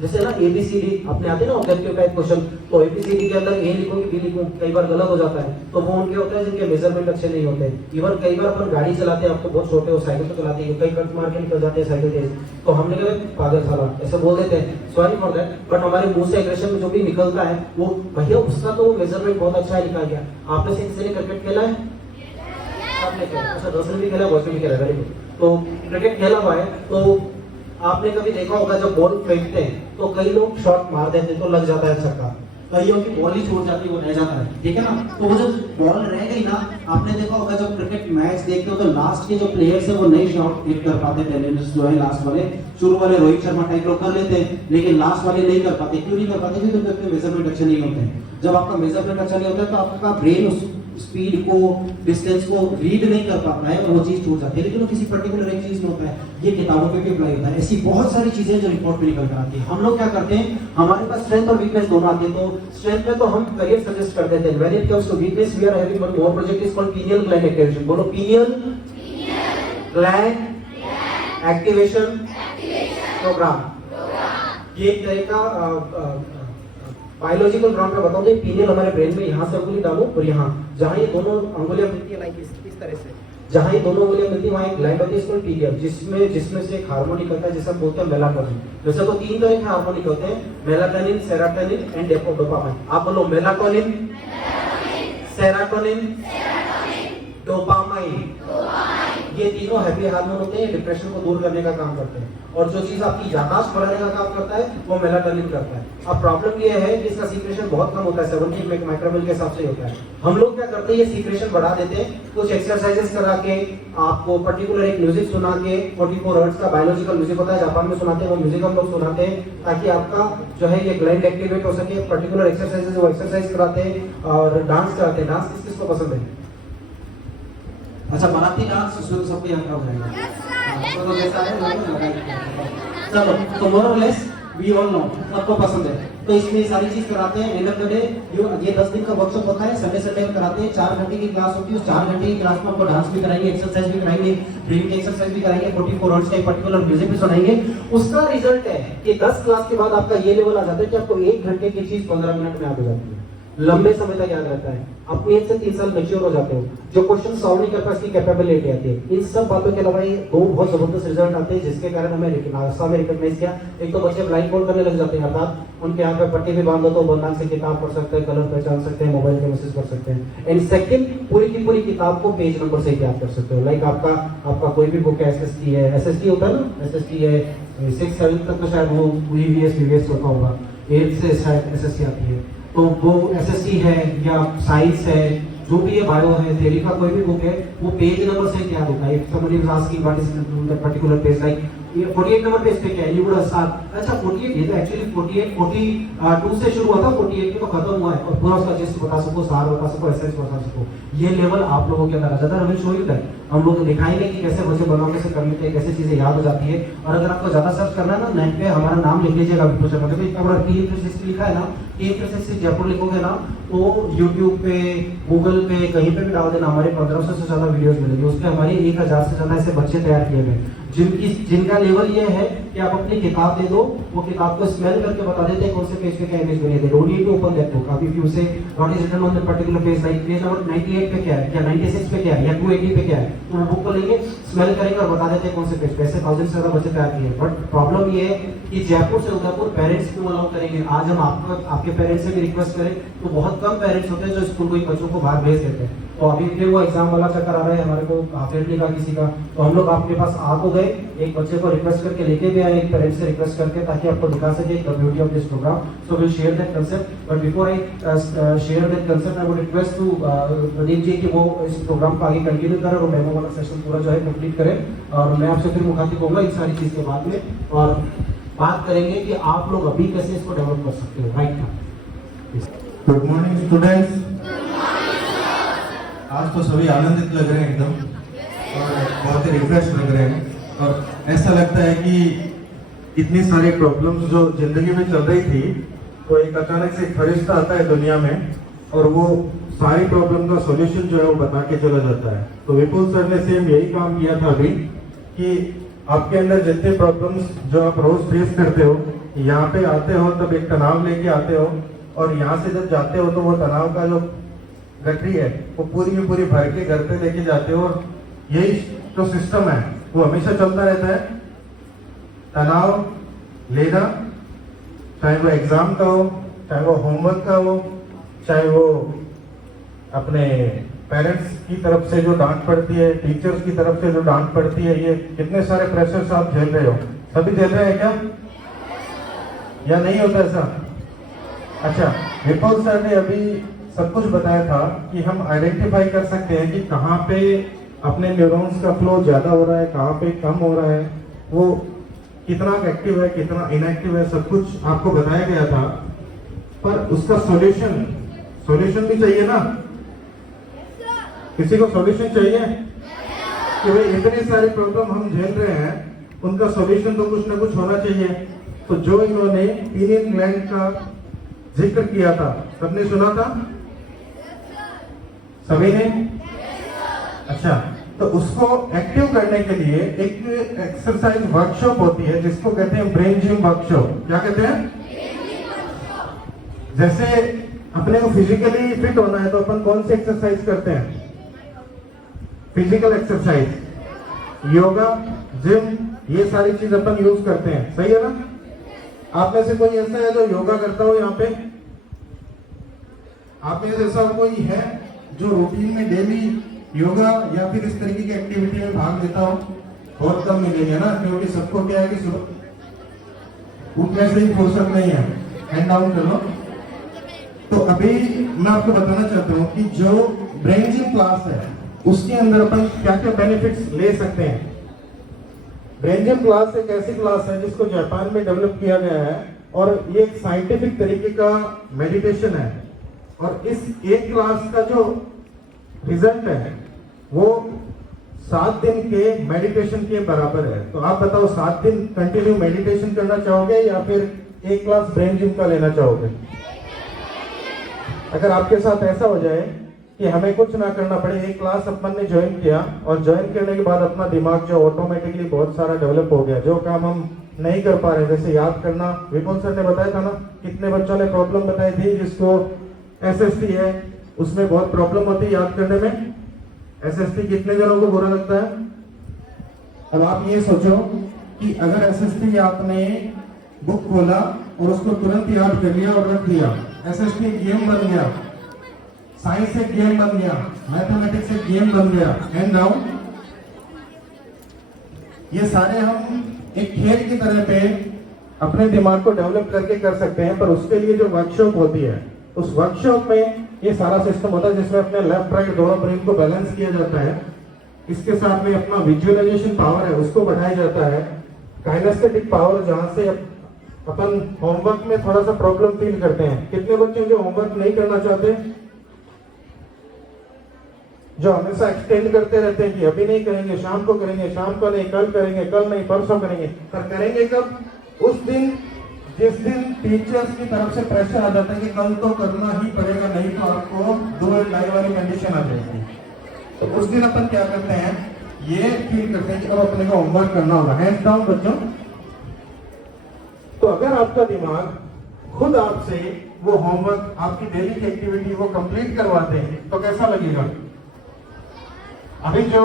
जैसे ना ABCD अपने आते हैं ना ऑब्जेक्टिव टाइप क्वेश्चन, तो ABCD के अंदर A लिखूं कि B लिखूं, कई बार गलत हो जाता है, तो वो उनके होता है जिनके मेजरमेंट अच्छे नहीं होते। इवन कई बार अपन गाड़ी चलाते हैं, आप तो बहुत छोटे हो, साइकिल तो चलाते हैं, कई कट मार के निकल जाते हैं साइकिल तेज, तो हमने कहा पागल साला ऐसे बोल देते हैं, सॉरी फॉर दैट, बट हमारे मुंह से एग्रेशन जो भी निकलता है वो भैया उसका तो मेजरमेंट बहुत अच्छा है, निकाल गया। आपने से किसी ने क्रिकेट खेला है? आपने खेला? अच्छा, 10 ने भी खेला, बॉस ने भी खेला, वेरी गुड। तो क्रिकेट खेला हुआ है, तो आपने कभी देखा होगा जब बॉल फेंकते हैं तो कई लोग शॉट मार देते हैं तो लग जाता है छक्का, कईयों की बॉल ही छूट जाती है, वो रह जाता है। ठीक है ना। तो वो जब बॉल रह गई ना, आपने देखा होगा जब क्रिकेट मैच देखते हो तो लास्ट के जो प्लेयर्स है वो नए शॉट हिट कर पाते, टेनिस जो है लास्ट वाले, शुरू वाले रोहित शर्मा टाइप लोग कर लेते हैं, लेकिन लास्ट वाले नहीं कर पाते। क्यों नहीं कर पाते? क्योंकि उनके मेजरमेंट अच्छे नहीं होते हैं। जब आपका मेजरमेंट अच्छा नहीं होता है तो आपका ब्रेन उस स्पीड को, डिस्टेंस को रीड नहीं कर पाता है और वो चीज छूट जाती है। लेकिन वो किसी पर्टिकुलर एक चीज में होता है, ये किताबों पे भी अप्लाई होता है। ऐसी बहुत सारी चीजें जो रिपोर्ट पे निकल कर आती है। हम लोग क्या करते हैं, हमारे पास स्ट्रेंथ और वीकनेस दोनों आती है, तो स्ट्रेंथ में तो हम करियर सजेस्ट कर देते हैं। When it comes to weakness, we are having one more project is called pineal gland activation. बोलो, पिनियल ग्लैंड एक्टिवेशन प्रोग्राम। ये एक तरह का बायोलॉजिकल ग्राउंड में बताऊं तो पिनियल हमारे ब्रेन में, यहाँ से अंगुली डालो और यहाँ जहाँ ये दोनों अंगुलियां मिलती है, लाइक इस तरह से, जहाँ ये दोनों अंगुलियां मिलती है वहाँ एक ग्लैंड होती है इसको पिनियल, जिसमें से एक हार्मोन निकलता है जिसे हम बोलते हैं मेलाटोनिन। वैसे तो 3 तरह के हार्मोन निकलते हैं, मेलाटोनिन, सेरोटोनिन एंड डोपामाइन। आप बोलो, मेलाटोनिन, सेरोटोनिन, डोपामाइन। ये तीनों हैप्पी हार्मोन होते हैं, डिप्रेशन को दूर करने का काम करते हैं, और जो चीज आपकी याददाश्त बढ़ाने का काम करता है वो मेलाटोनिन करता है। अब प्रॉब्लम ये है कि इसका सीक्रेशन बहुत कम होता है, 70 माइक्रोमोल के हिसाब से होता है। हम लोग क्या करते हैं, ये सीक्रेशन बढ़ा देते हैं, कुछ एक्सरसाइजेस करा के, आपको पर्टिकुलर एक म्यूजिक सुना के, 44 हर्ट्ज का बायोलॉजिकल म्यूजिक होता है, जापान में सुनाते हैं, वो म्यूजिक हम लोग सुनाते हैं ताकि आपका जो है ये ग्लैंड एक्टिवेट हो सके। पर्टिकुलर एक्सरसाइजेस वो एक्सरसाइज कराते हैं और डांस कराते हैं। डांस किस को पसंद है? अच्छा, बाराती डांस, उसमें तो सबको याद हो जाएगा। तो जैसा है चलो, तो मोर और लेस वी ऑल नो, सबको पसंद है। तो इसमें सारी चीज कराते हैं। एंड ऑफ द डे ये 10 दिन का वर्कशॉप होता है, संडे में कराते हैं। 4 घंटे की क्लास होती है, उस 4 घंटे की क्लास में आपको डांस भी कराएंगे, एक्सरसाइज भी कराएंगे, ब्रीथिंग एक्सरसाइज भी कराएंगे, 44 हर्ट्ज का पर्टिकुलर म्यूजिक भी सुनाएंगे। उसका रिजल्ट है कि 10 क्लास के बाद आपका ये लेवल आ जाता है कि आपको 1 घंटे की चीज 15 मिनट में याद हो जाती है, लंबे समय तक याद रहता है। अपनी एज से 3 साल मैच्योर हो जाते हो, जो क्वेश्चन सॉल्व नहीं कर पाए इसकी कैपेबिलिटी आती है। इन सब बातों के अलावा ये 2 बहुत जबरदस्त रिजल्ट आते हैं जिसके कारण हमें नासा में रिकॉग्नाइज किया। एक तो बच्चे ब्लाइंड फोल्ड करने लग जाते हैं, अर्थात उनके यहाँ पे पट्टी भी बांध दो तो बंधन से किताब पढ़ सकते हैं, कलर पहचान सकते हैं, मोबाइल के मैसेज कर सकते हैं। एंड सेकंड, पूरी की पूरी किताब को पेज नंबर से याद कर सकते हो। लाइक आपका कोई भी बुक है, SST है, SST होता है ना, SST है 6-7 तक तो शायद वो EVS होता होगा, 8 से शायद SST आती है, तो वो SST है या साइंस है, जो भी ये बायो है, थ्योरी का कोई भी बुक है, वो पेज नंबर से याद होता है। Somebody was asking what is that particular page, like ये 48 नंबर पेज पे क्या है, यू वुड स्टार्ट, अच्छा 48, ये तो एक्चुअली 42 से शुरू हुआ था, 48 पे तो खत्म हुआ है, और पूरा उसका जिस्ट बता सको, सार बता सको, एसेंस बता सको। ये लेवल आप लोगों के अंदर आ जाता है। हमें शो यू दैट, हम लोग दिखाएंगे कि कैसे बच्चे बनाओ, कैसे कर लेते हैं, कैसे चीजें याद हो जाती है। और अगर आपको ज्यादा सर्च करना है ना नेट पे, हमारा नाम लिख लीजिएगा विपुल शर्मा, क्योंकि पूरा टीम 360 लिखा है ना, टीम 360 जयपुर लिखोगे ना तो YouTube पे, गूगल पे, कहीं पे भी डाल देना, हमारे 1500 से ज्यादा वीडियोस मिलेंगे। उस पे हमारे 1000 से ज्यादा ऐसे बच्चे तैयार किए गए, जिनका लेवल ये है कि आप अपनी किताब दे दो, वो किताब को स्मेल करके बता देते हैं कौन से पेज पे क्या इमेज बनी है। Don't need to open that book. अभी you say what is written on that particular page, like page number 98 पे क्या है, या 96 पे क्या है, या 280 पे क्या है, तो वो बुक को लेंगे, स्मेल करेंगे और बता देते हैं कौन से पेज पे। ऐसे 1000 से ज्यादा बच्चे तैयार किए। बट प्रॉब्लम ये है कि जयपुर से उदयपुर पेरेंट्स क्यों अलाउ करेंगे? आज हम आपके पेरेंट्स से भी रिक्वेस्ट करें तो बहुत कम पेरेंट्स होते हैं जो स्कूल को बच्चों को बाहर भेज देते हैं। तो अभी फिर वो एग्जाम वाला चक्कर आ रहा है हमारे को, हाफेडली का किसी का, तो हम लोग आपके पास आ तो गए, एक बच्चे को रिक्वेस्ट करके लेके भी आए, एक पेरेंट्स से रिक्वेस्ट करके, ताकि आपको दिखा सके the beauty of this programme. So will share that concept, but before I share that concept I would request to Pradeep ji कि वो इस प्रोग्राम को आगे कंटिन्यू करें और डेमो वाला सेशन पूरा जो है कंप्लीट करें। और मैं आपसे फिर मुखातिब होगा इन सारी चीज के बाद में, और बात करेंगे कि आप लोग अभी कैसे इसको डेवलप कर सकते हो। राइट ना? Good morning students. आज तो सभी आनंदित लग रहे हैं एकदम, और बहुत ही रिफ्रेश लग रहे हैं, और ऐसा लगता है कि इतनी सारी प्रॉब्लम्स जो जिंदगी में चल रही थी, तो एक अचानक से एक फरिश्ता आता है दुनिया में और वो सारी प्रॉब्लम का सॉल्यूशन जो है वो बता के चला जाता है। तो विपुल सर ने सेम यही काम किया था अभी, कि आपके अंदर जितने प्रॉब्लम्स जो आप रोज फेस करते हो, यहाँ पे आते हो तब एक तनाव लेके आते हो, और यहाँ से जब जाते हो तो वो तनाव का जो गठरी है वो पूरी की पूरी भर के घर पे लेके जाते हो। और यही जो सिस्टम है वो हमेशा चलता रहता है, तनाव लेना, चाहे वो एग्जाम का हो, चाहे वो होमवर्क का हो, चाहे वो अपने पेरेंट्स की तरफ से जो डांट पड़ती है, टीचर्स की तरफ से जो डांट पड़ती है, ये कितने सारे प्रेशर्स आप झेल रहे हो। सभी झेल रहे हैं क्या, या नहीं होता ऐसा? अच्छा, विपुल सर ने अभी सब कुछ बताया था कि हम आइडेंटिफाई कर सकते हैं कि कहाँ पे अपने न्यूरॉन्स का फ्लो ज्यादा हो रहा है, कहाँ पे कम हो रहा है, वो कितना एक्टिव है, कितना इनएक्टिव है, सब कुछ आपको बताया गया था। पर उसका सॉल्यूशन भी चाहिए ना, किसी को सॉल्यूशन चाहिए कि भाई इतनी सारी प्रॉब्लम हम झेल रहे हैं, उनका सॉल्यूशन तो कुछ ना कुछ होना चाहिए। तो जो इन्होंने पीनियन ग्लैंड का जिक्र किया था, सबने सुना था? सभी ने? अच्छा, तो उसको एक्टिव करने के लिए एक एक्सरसाइज वर्कशॉप होती है जिसको कहते हैं ब्रेन जिम वर्कशॉप। क्या कहते हैं? जैसे अपने को फिजिकली फिट होना है तो अपन कौन सी एक्सरसाइज करते हैं? फिजिकल एक्सरसाइज, योगा, जिम, ये सारी चीज अपन यूज करते हैं, सही है ना? आप में से कोई ऐसा है जो योगा करता हो यहाँ पे? आप में से ऐसा कोई है जो रूटीन में डेली योगा या फिर इस तरीके की एक्टिविटी में भाग लेता हो? बहुत कम मिलेंगे ना, क्योंकि सबको क्या है कि उठने से ही फुर्सत नहीं है। हैंड डाउन करो। तो अभी मैं आपको बताना चाहता हूँ कि जो ब्रेन जिम क्लास है उसके अंदर अपन क्या क्या बेनिफिट्स ले सकते हैं। ब्रेन जिम क्लास एक ऐसी क्लास है जिसको जापान में डेवलप किया गया है, और ये एक साइंटिफिक तरीके का मेडिटेशन है, और इस एक क्लास का जो रिजल्ट है वो 7 दिन के मेडिटेशन के बराबर है। तो आप बताओ, 7 दिन कंटिन्यू मेडिटेशन करना चाहोगे या फिर एक क्लास ब्रेन जिम का लेना चाहोगे? अगर आपके साथ ऐसा हो जाए कि हमें कुछ ना करना पड़े, एक क्लास अपन ने ज्वाइन किया और ज्वाइन करने के बाद अपना दिमाग जो ऑटोमेटिकली बहुत सारा डेवलप हो गया, जो काम हम नहीं कर पा रहे, जैसे याद करना, विपुल सर ने बताया था ना, कितने बच्चों ने प्रॉब्लम बताई थी जिसको एसएसटी है, उसमें बहुत प्रॉब्लम होती है याद करने में। एसएसटी कितने जनों को बुरा लगता है? अब आप ये सोचो कि अगर एसएसटी आपने बुक खोला और उसको तुरंत याद कर लिया और रख दिया, एसएसटी गेम बन गया, साइंस एक गेम बन गया, मैथमेटिक्स एक गेम बन गया, एंड नाउ ये सारे हम एक खेल की तरह पे अपने दिमाग को डेवलप करके कर सकते हैं। पर उसके लिए जो वर्कशॉप होती है, उस वर्कशॉप में ये सारा सिस्टम होता है जिसमें अपने लेफ्ट राइट दोनों ब्रेन को बैलेंस किया जाता है। इसके साथ में अपना विजुअलाइजेशन पावर है उसको बढ़ाया जाता है। काइनेस्थेटिक पावर जहाँ से अपन होमवर्क में थोड़ा सा प्रॉब्लम फील करते हैं। कितने बच्चे जो होमवर्क नहीं करना चाहते, जो हमेशा एक्सटेंड करते रहते हैं कि अभी नहीं करेंगे, शाम को करेंगे, शाम को नहीं, कल करेंगे, कल नहीं, परसों करेंगे, पर करेंगे कब? उस दिन जिस दिन टीचर्स की तरफ से प्रेशर आ जाता है कि कल तो करना ही पड़ेगा, नहीं तो आपको दो लाइन वाली कंडीशन आ जाएगी। तो उस दिन अपन क्या करते हैं, ये फील करते हैं कि अब अपने को होमवर्क करना होगा। हैंड डाउन बच्चों। तो अगर आपका दिमाग खुद आपसे वो होमवर्क, आपकी डेली की एक्टिविटी वो कंप्लीट करवाते हैं तो कैसा लगेगा? अभी जो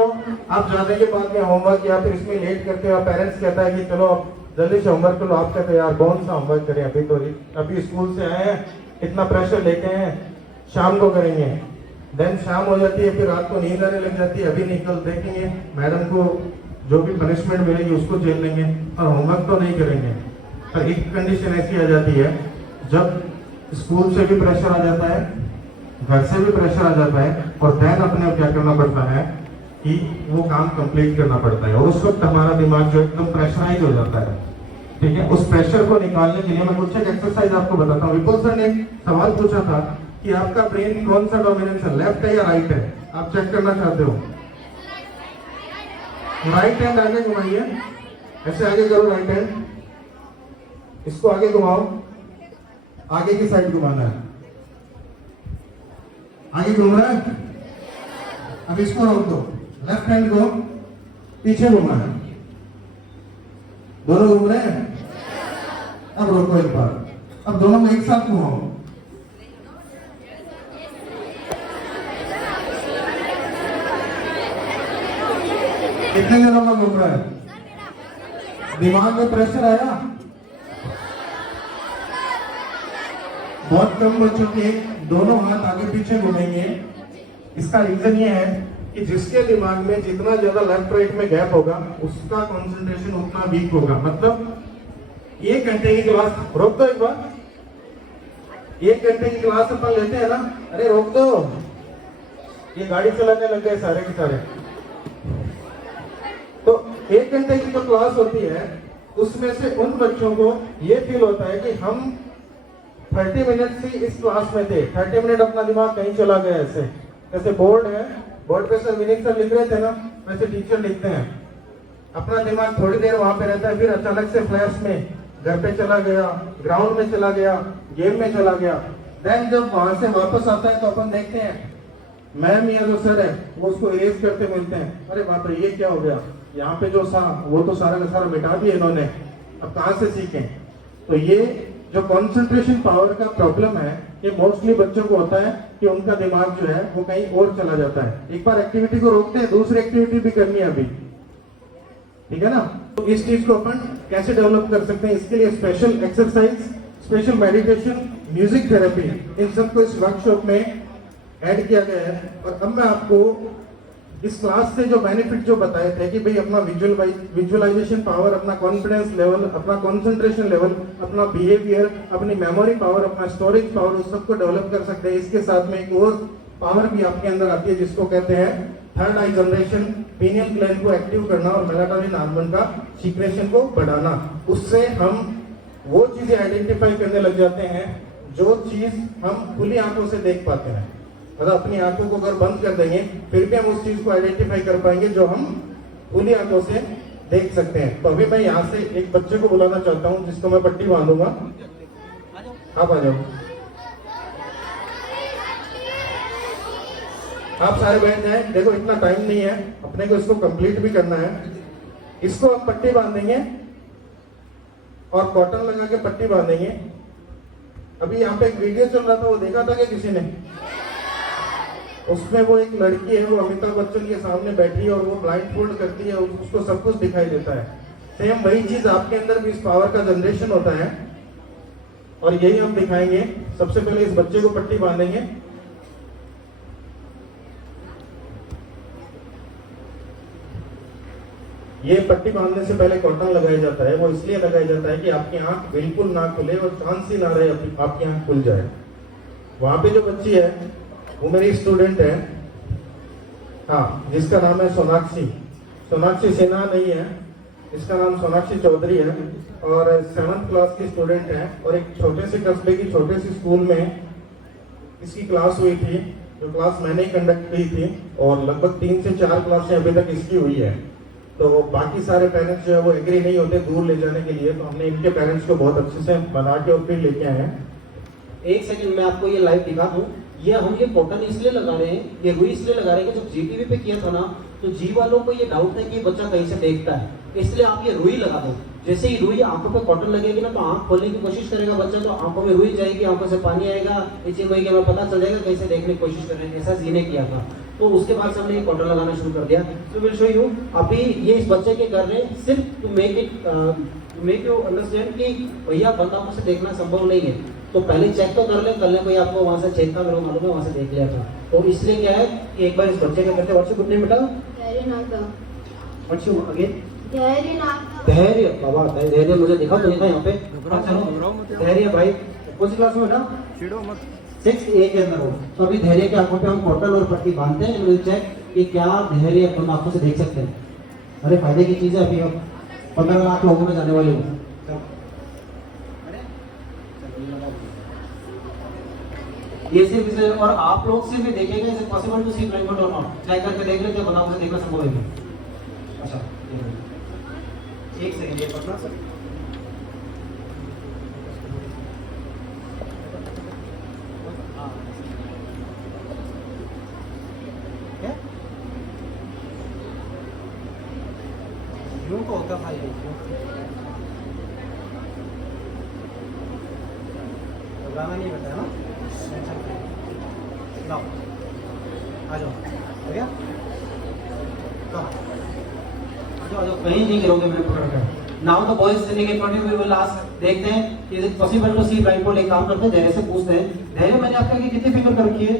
आप जाने के बाद में होमवर्क या फिर इसमें लेट करते हो, पेरेंट्स कहता है कि चलो अब जल्दी से होमवर्क करो, आप कहते हैं यार कौन सा होमवर्क करें, अभी स्कूल से आए हैं, इतना प्रेशर लेके हैं, शाम को करेंगे। देन शाम हो जाती है, फिर रात को नींद आने लग जाती है, अभी नहीं कल देखेंगे, मैडम को जो भी पनिशमेंट मिलेगी उसको झेल लेंगे, और होमवर्क तो नहीं करेंगे। पर एक कंडीशन ऐसी आ जाती है, जब स्कूल से भी प्रेशर आ जाता है, घर से भी प्रेशर आ जाता है, और देन अपने क्या करना पड़ता है कि वो काम कंप्लीट करना पड़ता है, और उस वक्त हमारा दिमाग जो एकदम प्रेशराइज हो जाता है। ठीक है, उस प्रेशर को निकालने के लिए मैं कुछ एक एक्सरसाइज आपको बताता हूँ। विपुल सर ने एक सवाल पूछा था कि आपका ब्रेन कौन सा डोमिनेंस है, लेफ्ट है या राइट है? आप चेक करना चाहते हो? राइट हैंड आगे घुमाइए, ऐसे आगे करो राइट हैंड, इसको आगे घुमाओ, आगे की साइड घुमाना है, आगे घूम रहा है। अब इसको रोक दो, लेफ्ट हैंड को पीछे घुमाना है, दोनों घूम रहे हैं। अब रोको एक बार, अब दोनों में एक साथ घुमाओ। कितने जनों में घूम रहा है? दिमाग में प्रेशर आया? बहुत कम बच्चों के दोनों हाथ आगे पीछे घूमेंगे। इसका रीजन ये है कि जिसके दिमाग में जितना ज्यादा लेफ्ट राइट में गैप होगा उसका कंसंट्रेशन उतना वीक होगा। मतलब 1 घंटे की क्लास, रोक दो एक बार, 1 घंटे की क्लास अपन लेते हैं ना, अरे रोक दो, ये गाड़ी चलाने लग गए सारे के सारे। तो 1 घंटे की जो क्लास होती है उसमें से उन बच्चों को ये फील होता है कि हम 30 मिनट से इस क्लास में थे, 30 मिनट अपना दिमाग कहीं चला गया। ऐसे जैसे बोर्ड है, बोर्ड पे सर विनीत सर लिख रहे थे ना, वैसे टीचर लिखते हैं, अपना दिमाग थोड़ी देर वहां पे रहता है, फिर अचानक से फ्लैश में घर पे चला गया, ग्राउंड में चला गया, गेम में चला गया। देन जब वहां से वापस आता है तो अपन देखते हैं मैम या जो सर है वो उसको इरेज करते मिलते हैं, अरे बाप रे ये क्या हो गया, यहाँ पे जो था वो तो सारा का सारा मिटा दिया इन्होंने, अब कहाँ से सीखें। तो ये जो कंसंट्रेशन पावर का प्रॉब्लम है ये मोस्टली बच्चों को होता है कि उनका दिमाग जो है वो कहीं और चला जाता है। एक बार एक्टिविटी को रोकते हैं, दूसरी एक्टिविटी भी करनी है अभी, ठीक है ना। तो इस चीज को अपन कैसे डेवलप कर सकते हैं, इसके लिए special exercise, special meditation, music therapy, इन सबको इस वर्कशॉप में ऐड किया गया है। और अब मैं आपको इस क्लास से जो बेनिफिट जो बताए थे कि भाई अपना विजुअलाइजेशन पावर, अपना कॉन्फिडेंस लेवल, अपना कंसंट्रेशन लेवल, अपना बिहेवियर, अपनी मेमोरी पावर, अपना स्टोरेज पावर, उस सबको डेवलप कर सकते हैं। इसके साथ में एक और पावर भी आपके अंदर आती है जिसको कहते हैं थर्ड आई जनरेशन, पीनियल ग्लैंड को एक्टिव करना और मेलाटोनिन हार्मोन का सीक्रेशन को बढ़ाना। उससे हम वो चीजें आइडेंटिफाई करने लग जाते हैं जो चीज हम खुली आंखों से देख पाते हैं। मतलब अपनी आंखों को अगर बंद कर देंगे फिर भी हम उस चीज को आइडेंटिफाई कर पाएंगे जो हम खुली आंखों से देख सकते हैं। तो अभी मैं यहाँ से एक बच्चे को बुलाना चाहता हूँ जिसको मैं पट्टी बांधूंगा। आप आ जाओ, आप सारे बैठ जाए। देखो इतना टाइम नहीं है अपने को, इसको कंप्लीट भी करना है। इसको आप पट्टी बांधेंगे और कॉटन लगा के पट्टी बांधेंगे। अभी यहाँ पे एक वीडियो चल रहा था, वो देखा था क्या किसी ने? उसमें वो एक लड़की है, वो अमिताभ बच्चन के सामने बैठी है और वो ब्लाइंड फोल्ड करती है, उसको सब कुछ दिखाई देता है। सेम वही चीज आपके अंदर भी इस पावर का जनरेशन होता है और यही हम दिखाएंगे। सबसे पहले इस बच्चे को पट्टी बांधेंगे। ये पट्टी बांधने से पहले कॉटन लगाया जाता है। वो इसलिए लगाया जाता है कि आपकी आंख बिल्कुल ना खुले और चांस ही ना रहे आपकी आंख खुल जाए। वहां पे जो बच्ची है वो मेरी स्टूडेंट है, हाँ, जिसका नाम है सोनाक्षी। सोनाक्षी सिन्हा नहीं है, इसका नाम सोनाक्षी चौधरी है और 7th क्लास की स्टूडेंट है। और एक छोटे से कस्बे की छोटे से स्कूल में इसकी क्लास हुई थी, जो क्लास मैंने ही कंडक्ट की थी, और लगभग 3 से 4 क्लासें अभी तक इसकी हुई है। तो बाकी सारे पेरेंट्स जो है वो एग्री नहीं होते दूर ले जाने के लिए, तो हमने इनके पेरेंट्स को बहुत अच्छे से मना के और फिर लेके आए हैं। एक सेकंड में आपको ये लाइव दिखा दूं। ये हम ये कॉटन इसलिए लगा रहे हैं, ये रुई इसलिए लगा रहे हैं कि जब जीटीवी पे किया था ना, तो जी वालों को ये डाउट है कि ये बच्चा कहीं से देखता है, इसलिए आप ये रुई लगा दो। जैसे ही रुई आंखों पे कॉटन लगेगी ना, तो आंख खोलने की कोशिश करेगा बच्चा, तो आंखों में रुई जाएगी, आंखों से पानी आएगा, इचिंग होगी, हमें पता चल जाएगा कैसे देखने की कोशिश कर रहे हैं। ऐसा जी ने किया था, तो उसके बाद से हमने ये कॉटन लगाना शुरू कर दिया। So will show you. अभी ये इस बच्चे के कर रहे हैं सिर्फ टू मेक यू अंडरस्टैंड कि भैया बंद आंखों से देखना संभव नहीं है, तो पहले चेक तो कर ले। कल ने कोई आपको वहां से चेक था, मेरे को मालूम है, वहां से देख लिया था। तो इसलिए क्या है कि एक बार इस बच्चे का करते। व्हाट्स योर गुड नेम बेटा? What's your again? धैर्य। बाबा धैर्य मुझे दिखा तो नहीं था यहाँ पे। हाँ चलो धैर्य भाई, कौन सी क्लास में बेटा? 6A के अंदर हो। तो अभी धैर्य के आंखों पे हम कॉटन और पट्टी बांधते हैं, विल चेक कि क्या धैर्य अपन आंखों से देख सकते हैं। अरे फायदे की चीज है, अभी अब 15 लाख लोगों में जाने वाले हो। ये सिर्फ इसे, और आप लोग से भी देखेंगे, is it possible to see blind और नॉट? ट्राई करके देख लेते हैं, बनाओ से देखना संभव है। अच्छा एक सेकंड, ये पढ़ना सर। क्या यूं तो होता भाई, घबराना नहीं बताया ना। लाओ आ जाओ, हो गया? आ जाओ, कहीं नहीं गिरोगे मैंने पकड़ कर। Now the boys sitting in front of you will ask, देखते हैं is it possible to see blindfold. एक काम करते हैं, धैर्य से पूछते हैं। धैर्य, मैंने आपके आगे कितनी फिंगर कर रखी है?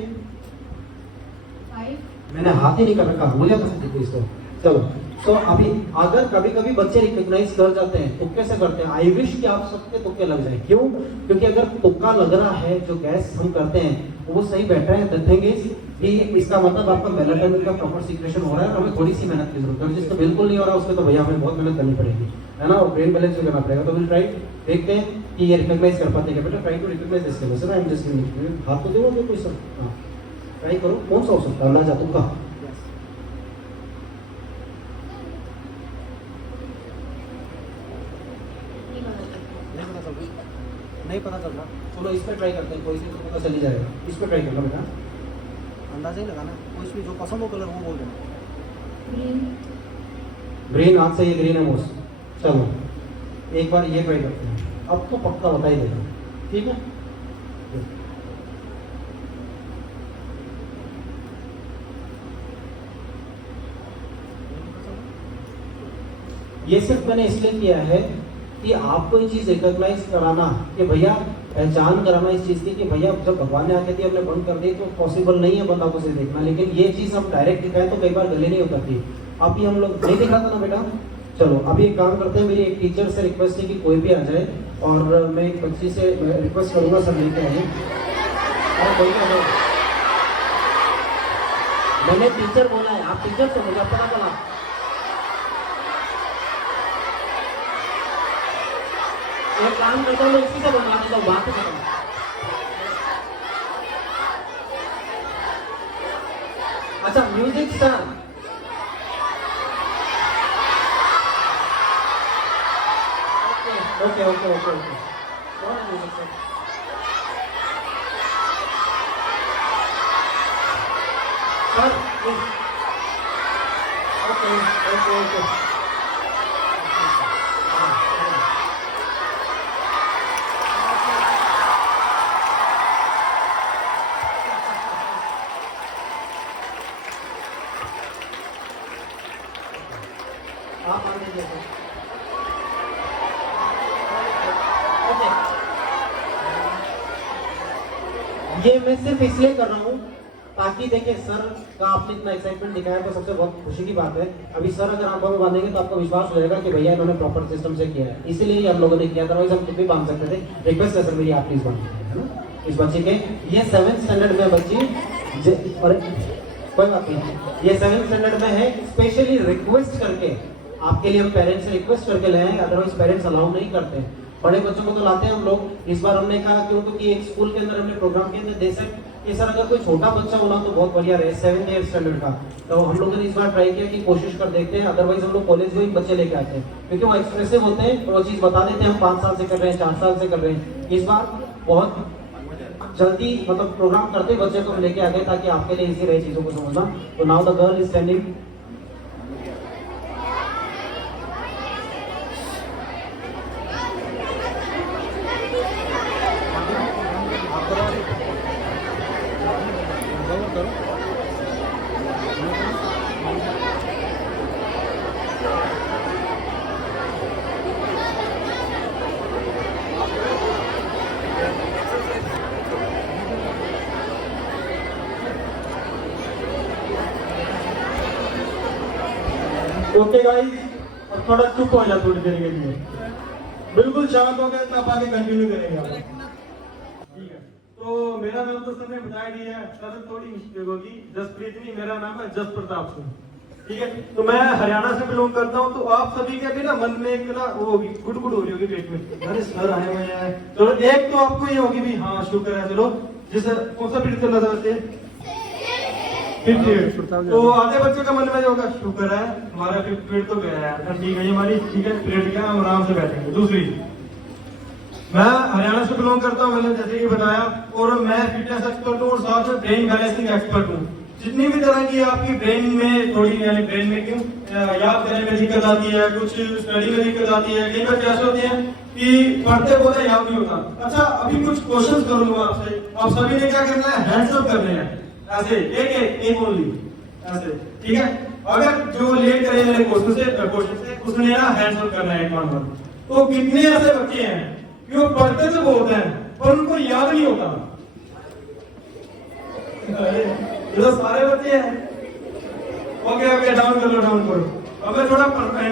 5। मैंने हाथ ही नहीं कर रखा, मुझे कैसे दिखती इसको? चलो, तो अभी अगर कभी कभी बच्चे रिकॉग्नाइज कर जाते हैं, तुक्के से करते हैं। आई विश कि आप सबके तुक्के लग जाए। क्यों? क्योंकि अगर तुक्का लग रहा है, जो गैस हम करते हैं वो सही बैठा है, द थिंग इज कि इसका मतलब आपका मेलाटोनिन का प्रॉपर सीक्रेशन हो रहा है, और हमें थोड़ी सी मेहनत की जरूरत है। जिसको बिल्कुल नहीं हो रहा उसमें तो भैया हमें बहुत मेहनत करनी पड़ेगी, है ना, और ब्रेन बैलेंस भी करना पड़ेगा। तो विल ट्राई, देखते हैं कि ये रिकॉग्नाइज कर पाते हैं। बेटा try to recognise this level. Sir I am just giving, हाथ तो दो कोई सर। हां ट्राई करो, कौन सा हो सकता है? अंदाजा तुक्का। नहीं पता चल रहा, चलो इस पे ट्राई करते हैं, कोई सी तो पता चल ही जाएगा। इस पे ट्राई करना बेटा, अंदाजा ही लगाना, कोई भी जो पसंद हो कलर वो बोल देना। ग्रीन, हाथ से ये ग्रीन है मोस्ट। चलो एक बार ये ट्राई करते हैं, अब तो पक्का बता ही देगा, ठीक है? ये सिर्फ मैंने इसलिए किया है कि आपको ये चीज रिकॉग्नाइज कराना, कि भैया पहचान कराना इस चीज की, कि भैया जब भगवान ने आके दी हमने बंद कर दी, तो पॉसिबल नहीं है बंदा को से देखना। लेकिन ये चीज हम डायरेक्ट दिखाएं तो कई बार गले नहीं उतरती। अभी हम लोग नहीं दिखा था ना बेटा। चलो अभी एक काम करते हैं, मेरी एक टीचर से रिक्वेस्ट है कि कोई भी आ जाए, और मैं एक बच्ची से रिक्वेस्ट करूंगा सब लेके आए। मैंने टीचर बोला है, आप टीचर तो मुझे पता चला। एक काम करता हूँ, इसी से बनवा देता हूँ, बात खत्म। अच्छा music star, okay okay okay okay, कौन है music star? Sir okay okay okay, आप आने दीजिए। ओके, ये मैं सिर्फ इसलिए कर रहा हूँ ताकि देखिए सर का आपने इतना एक्साइटमेंट दिखाया, तो सबसे बहुत खुशी की बात है। अभी सर अगर आंखों में बांधेंगे तो आपको विश्वास हो जाएगा कि भैया इन्होंने प्रॉपर सिस्टम से किया है, इसीलिए हम लोगों ने किया था। हम खुद भी बांध सकते थे। रिक्वेस्ट है सर मेरी, आप प्लीज बांध, है ना, इस बच्चे के। ये 7th स्टैंडर्ड में बच्ची और कोई बात नहीं, ये 7th स्टैंडर्ड में है, स्पेशली रिक्वेस्ट करके आपके लिए हम पेरेंट्स से रिक्वेस्ट करके लाए हैं, अदरवाइज पेरेंट्स अलाउ नहीं करते हैं। बड़े बच्चों को तो लाते हैं हम लोग। इस बार हमने कहा क्योंकि एक स्कूल के अंदर हमने प्रोग्राम के अंदर दे सकते कि सर अगर कोई छोटा बच्चा होना तो बहुत बढ़िया रहे, 7th 8th स्टैंडर्ड का, तो हम लोगों ने इस बार ट्राई किया कि कोशिश कर देखते हैं, अदरवाइज हम लोग कॉलेज में ही बच्चे लेके आते हैं क्योंकि वो एक्सप्रेसिव होते हैं और वो चीज़ बता देते हैं हम 5 साल से कर रहे हैं, 4 साल से कर रहे हैं। इस बार बहुत जल्दी मतलब प्रोग्राम करते बच्चे को लेके आ गए ताकि आपके लिए इजी रहे चीज़ों को समझना। तो now the girl is standing. Okay guys, और थोड़ा चुप हो जा थोड़ी देर के लिए, बिल्कुल शांत हो गए तब आगे कंटिन्यू करेंगे आप। ठीक है, तो मेरा नाम तो सबने बता दिया है, सर थोड़ी मिस्टेक होगी, जसप्रीत नहीं, मेरा नाम है जस प्रताप सिंह। ठीक है, तो मैं हरियाणा से बिलोंग करता हूँ। तो आप सभी के भी ना मन में एक ना वो होगी, गुड़गुड़ हो रही होगी पेट में, अरे सर आए हुए हैं। चलो एक तो आपको ये होगी भी, हाँ शुक्र है, चलो जिस कौन सा पीरियड चल रहा था, 5th। तो आधे बच्चों का मन में होगा शुक्र है हमारा 5th पीरियड तो गया है, तो ठीक है ये हमारी ठीक है पीरियड का, हम आराम से बैठेंगे। दूसरी, मैं हरियाणा से बिलोंग करता हूँ, मैंने जैसे कि बताया, और मैं फिटनेस एक्सपर्ट हूँ और साथ में ब्रेन बैलेंसिंग एक्सपर्ट हूँ। जितनी भी तरह की आपकी ब्रेन में थोड़ी, यानी ब्रेन में क्यों याद करने में दिक्कत आती है, कुछ स्टडी में दिक्कत आती है, कई बच्चे ऐसे होते हैं कि पढ़ते बोलते याद नहीं होता। अच्छा, अभी कुछ क्वेश्चन करूंगा आपसे, आप सभी ने क्या करना है, हैंड्स अप करने हैं ऐसे, एक ओनली ऐसे, ठीक है। अगर जो लेट करे मेरे क्वेश्चन से उसने ना हैंड्स अप करना है एक बार। तो कितने ऐसे बच्चे हैं कि वो पढ़ते तो बहुत हैं पर उनको याद नहीं होता? ये तो सारे बच्चे हैं। ओके डाउन कर लो, डाउन करो। अब मैं थोड़ा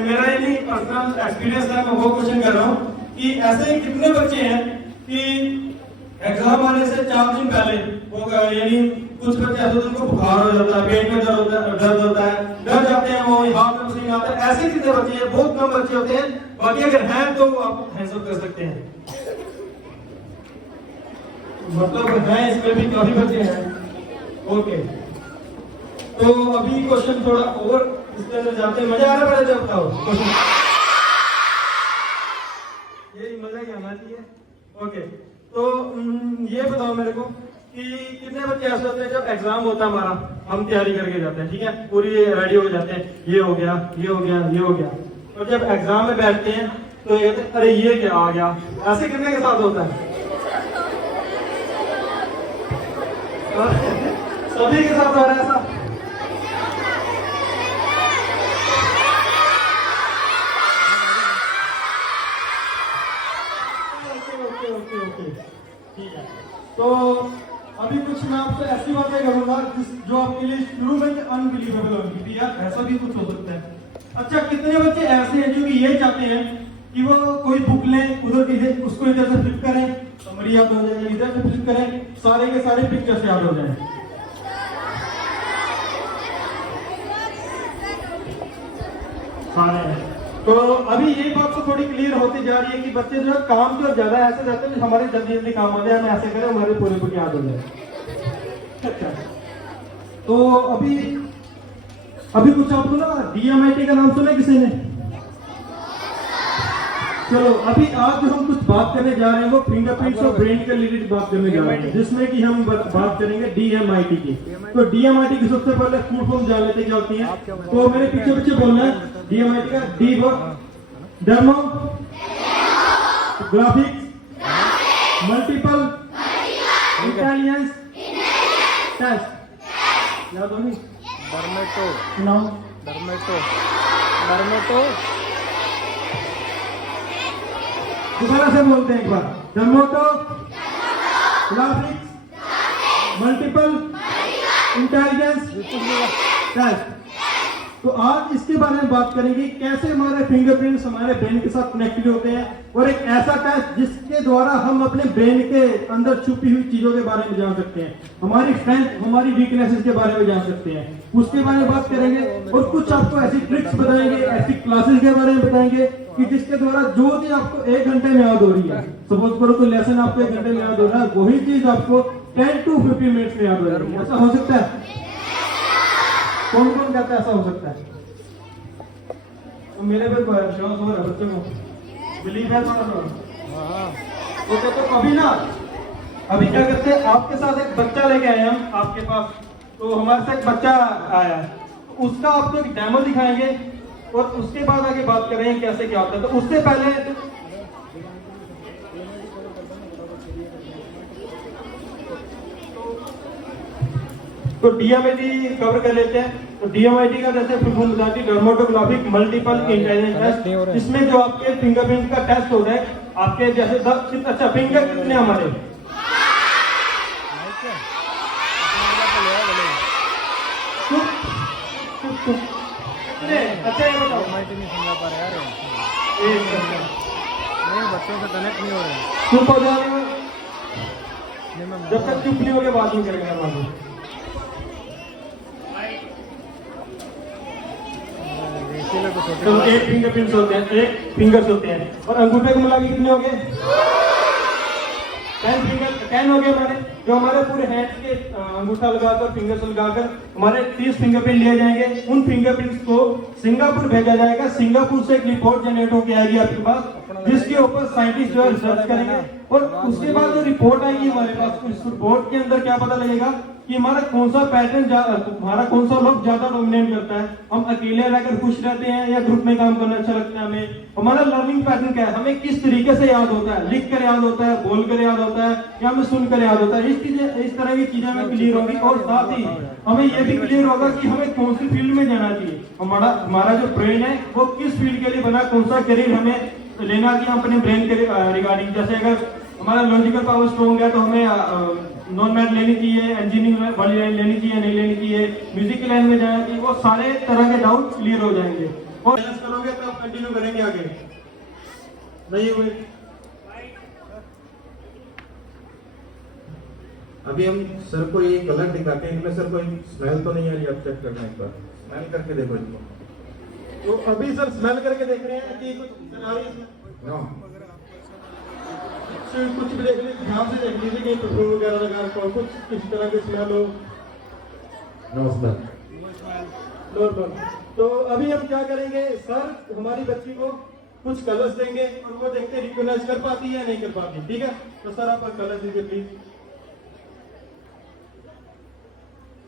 मेरा ये पर्सनल एक्सपीरियंस है, मैं वो क्वेश्चन कर रहा हूँ कि ऐसे कितने बच्चे हैं कि एग्जाम आने से 4 दिन पहले वो, यानी कुछ बच्चे ऐसे उनको बुखार हो जाता है, पेट में दर्द होता है, डर जाते हैं, वो हाथ में पसीना आता है, ऐसे कितने बच्चे हैं? बहुत कम बच्चे होते हैं। बाकी अगर हैं तो आप हैंड्स अप कर सकते हैं, मतलब हैं इसमें भी काफी बच्चे हैं। ओके, तो अभी क्वेश्चन थोड़ा और इसके अंदर जाते हैं, मजा आ रहा है? जब बताओ क्वेश्चन, ये मजा ही आना चाहिए। ओके, तो ये बताओ मेरे को कि कितने बच्चे ऐसे होते हैं जब एग्जाम होता है हमारा, हम तैयारी करके जाते हैं, ठीक है, पूरी रेडी हो जाते हैं, ये हो गया, ये हो गया, ये हो गया, और जब एग्जाम में बैठते हैं तो ये कहते हैं अरे ये क्या आ गया। ऐसे कितने के साथ होता है? सभी के साथ हो रहा है ऐसा? ओके, ठीक है। तो अभी कुछ मैं आपसे ऐसी बातें करूंगा जो आपके लिए शुरू में अनबिलीवेबल होगी कि यार ऐसा भी कुछ हो सकता है। अच्छा, कितने बच्चे ऐसे हैं जो कि ये चाहते हैं कि वो कोई बुक लें, उधर इधर उसको इधर से फ्लिप करें, समरी याद हो जाए, इधर से फ्लिप करें, सारे के सारे पिक्चर्स याद हो जाएं। सारे। तो अभी ये बात तो थोड़ी क्लियर होती जा रही है कि बच्चे जो है काम जो ज्यादा ऐसे रहते हैं हमारे जल्दी जल्दी काम हो जाए, हम ऐसे करें हमारे पूरे पूरे याद हो जाए। अच्छा, तो अभी कुछ आपको ना DMIT का नाम सुना किसी ने? चलो, अभी आज जो हम कुछ बात करने जा रहे हैं वो फिंगरप्रिंट्स और ब्रेन के रिलेटेड बात करने जा रहे हैं, जिसमें कि हम बात करेंगे DMIT की। तो DMIT की सबसे पहले फुल फॉर्म जान लेते क्या होती है। तो मेरे पीछे पीछे बोलना है DMIT का। D demographics multiple intelligence test. याद होगी? डर्मेटो दोबारा से बोलते हैं एक बार, dermatographics multiple intelligence test. तो आज इसके बारे में बात करेंगे कैसे हमारे फिंगरप्रिंट्स हमारे ब्रेन के साथ कनेक्टेड होते हैं, और एक ऐसा टेस्ट जिसके द्वारा हम अपने ब्रेन के अंदर छुपी हुई चीजों के बारे में जान सकते हैं, हमारी स्ट्रेंथ हमारी वीकनेसेस के बारे में जान सकते हैं, उसके बारे में बात करेंगे। और कुछ आपको ऐसी ट्रिक्स बताएंगे, ऐसी क्लासेस के बारे में बताएंगे कि जिसके द्वारा जो चीज आपको 1 घंटे में याद हो रही है, सपोज करो कोई लेसन आपको 1 घंटे में याद हो रहा है, वही चीज आपको 10 to 15 मिनट्स में याद हो रही है। ऐसा हो सकता है? कौन कौन कहता है ऐसा हो सकता है? तो मेरे पे विश्वास हो रहा है, बच्चों को बिलीव है थोड़ा सा। ओके, तो अभी क्या करते हैं, आपके साथ एक बच्चा लेके आए हम आपके पास, तो हमारे साथ एक बच्चा आया है, तो उसका आपको एक डेमो दिखाएंगे और उसके बाद आगे बात करेंगे कैसे क्या होता है। तो उससे पहले तो डीएमआईटी कवर कर लेते हैं। तो डीएमआईटी का जैसे फुल फॉर्म बताती है, डर्मेटोग्राफिक मल्टीपल इंटेलिजेंस टेस्ट, इसमें जो आपके फिंगरप्रिंट का टेस्ट हो रहा है, आपके जैसे अच्छा फिंगर कितने हमारे अच्छा ये बताओ, नहीं समझा पा रहे यार, नहीं बच्चों से कनेक्ट नहीं हो रहे। चुप हो जाओ, जब तक चुप नहीं होगे बात नहीं करेंगे। तो एक फिंगरप्रिंट्स होते हैं, एक फिंगर्स होते हैं, और अंगूठे को मिला के कितने हो गए? 10 हो गए हमारे। जो हमारे पूरे हैंड्स के अंगूठा लगाकर फिंगर्स लगाकर हमारे 30 फिंगरप्रिंट लिए जाएंगे। उन फिंगरप्रिंट्स को सिंगापुर भेजा जाएगा। सिंगापुर से एक रिपोर्ट जनरेट होकर आएगी आपके पास, जिसके ऊपर साइंटिस्ट जो है रिसर्च करेंगे, और उसके बाद जो रिपोर्ट आएगी हमारे पास, उस रिपोर्ट के अंदर क्या पता लगेगा कि हमारा कौन सा पैटर्न हमारा कौन सा लोग ज्यादा डोमिनेट करता है। हम अकेले रहकर खुश रहते हैं या ग्रुप में काम करना अच्छा लगता है हमें, हमारा लर्निंग पैटर्न क्या है, हमें किस तरीके से याद होता है, लिख कर याद होता है, बोल कर याद होता है, या हमें सुनकर याद होता है। इस तरह की चीजें हमें क्लियर होगी, और साथ ही हमें यह भी क्लियर होगा कि हमें कौन सी फील्ड में जाना चाहिए। हमारा जो ब्रेन है वो किस फील्ड के लिए बना, कौन सा करियर हमें लेना चाहिए अपने ब्रेन के रिगार्डिंग। जैसे अगर हमारा लॉजिकल पावर स्ट्रॉन्ग है तो हमें नॉन मैथ लेनी चाहिए, इंजीनियरिंग वाली लाइन लेनी चाहिए, नहीं लेनी चाहिए, म्यूजिक की लाइन में जाना चाहिए, वो सारे तरह के डाउट क्लियर हो जाएंगे। और बैलेंस करोगे तो आप कंटिन्यू करेंगे आगे, नहीं हुए। अभी हम सर को ये कलर दिखाते हैं, इनमें सर कोई स्मेल तो नहीं आ रही, आप चेक करना एक बार, स्मेल करके देखो इनको। तो अभी सर स्मेल करके देख रहे हैं कि कुछ आ रही है इसमें? नो, कुछ भी देख लीजिए, ध्यान से देख लीजिए कि परफ्यूम वगैरह लगा रखा हो, कुछ किस तरह के स्मेल हो। No smell. तो अभी हम क्या करेंगे, सर हमारी बच्ची को कुछ कलर्स देंगे और वो देखते हैं रिकॉग्नाइज कर पाती है या नहीं कर पाती, ठीक है? तो सर आप कलर दीजिए please.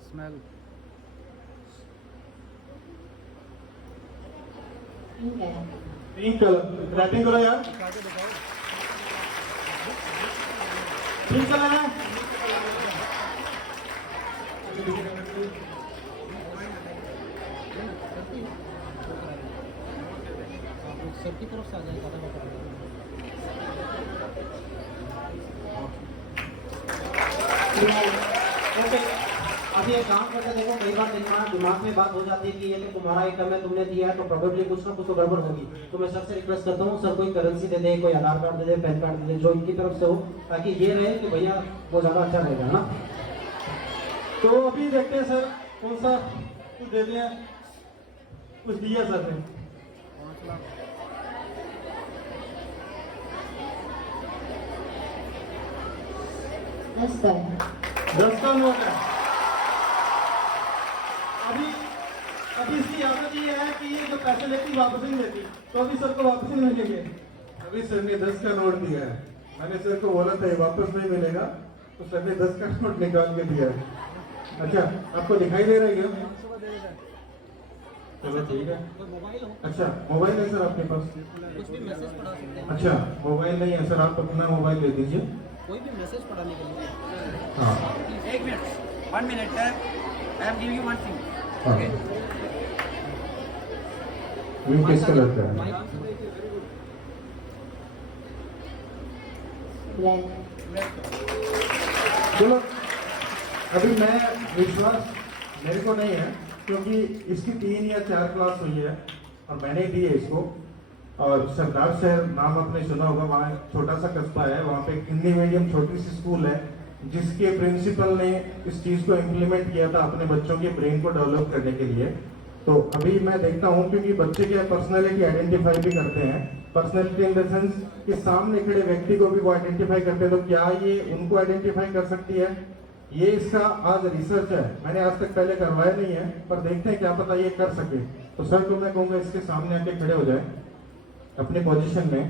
Smell pink colour, writing करो यार, पिंक कलर है। सर की तरफ से आ जाएगा। ओके, अभी एक काम करके देखो, कई बार दिमाग में बात हो जाती है कि ये तो तुम्हारा आइटम है, तुमने दिया है तो प्रोबेबली कुछ ना कुछ तो गड़बड़ होगी। तो मैं सबसे रिक्वेस्ट करता हूँ, सर कोई करेंसी दे दे, कोई आधार कार्ड दे दे, पैन कार्ड दे दे, जो इनकी तरफ से हो, ताकि ये रहे कि भैया वो ज़्यादा अच्छा रहेगा ना। तो अभी देखते हैं सर कौन सा कुछ दे दिया, कुछ दिया सर ने। 10 का नोट है। अभी इसकी आदत ये है कि ये जो पैसे लेती वापस नहीं लेती, तो अभी सर को वापस नहीं मिलेंगे। अभी सर ने 10 का नोट दिया है, मैंने सर को बोला था ये वापस नहीं मिलेगा, तो सर ने 10 का नोट निकाल के दिया है। अच्छा, आपको दिखाई दे रहा है क्या? चलो ठीक है। अच्छा, मोबाइल है सर आपके पास? कुछ भी मैसेज पढ़ा सकते हैं। अच्छा, मोबाइल नहीं है सर, आप अपना मोबाइल ले दीजिए। कोई भी मैसेज पढ़ाने के लिए। हाँ, 1 minute, 1 minute. I am giving you one thing. हाँ। ये किस कलर का है? चलो, अभी मैं विश्वास मेरे को नहीं है क्योंकि इसकी 3 या 4 क्लास हुई है और मैंने दी है इसको। और सरदार शहर नाम आपने सुना होगा, वहाँ छोटा सा कस्बा है, वहाँ पे हिंदी मीडियम छोटी सी स्कूल है जिसके प्रिंसिपल ने इस चीज को इम्प्लीमेंट किया था अपने बच्चों के ब्रेन को डेवलप करने के लिए। तो अभी मैं देखता हूँ क्योंकि बच्चे क्या पर्सनैलिटी आइडेंटिफाई भी करते हैं, पर्सनैलिटी इन द सेंस कि सामने खड़े व्यक्ति को भी वो आइडेंटिफाई करते हैं, तो क्या ये उनको आइडेंटिफाई कर सकती है? ये इसका आज रिसर्च है, मैंने आज तक पहले करवाया नहीं है, पर देखते हैं क्या पता ये कर सके। तो सर को मैं कहूँगा इसके सामने आके खड़े हो जाए अपनी पोजीशन में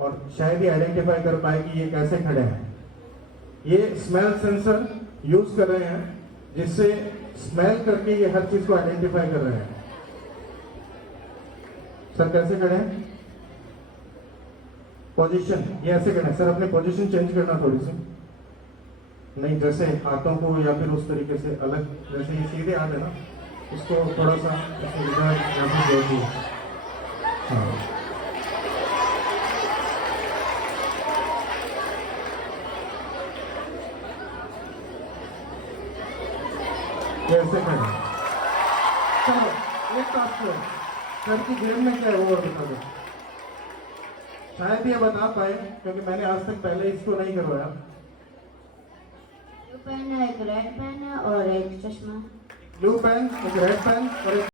और शायद ही आइडेंटिफाई कर पाए कि ये कैसे खड़े हैं। ये स्मेल सेंसर यूज कर रहे हैं जिससे स्मेल करके ये हर चीज को आइडेंटिफाई कर रहे हैं। सर कैसे खड़े हैं? पोजीशन ये ऐसे खड़े हैं सर, अपने पोजीशन चेंज करना थोड़ी सी, नहीं जैसे हाथों को या फिर उस तरीके से अलग, जैसे ये सीधे हाथ है ना इसको थोड़ा सा ऐसे इधर जोड़ दिए। हाँ कैसे खड़े? चलो एक टास्क है सर की गेम में क्या है वो और बता दो। शायद ये बता पाए क्योंकि मैंने आज तक पहले इसको नहीं करवाया। ब्लू पेन है, एक रेड पेन है और एक चश्मा। ब्लू पेन, एक रेड पेन और एक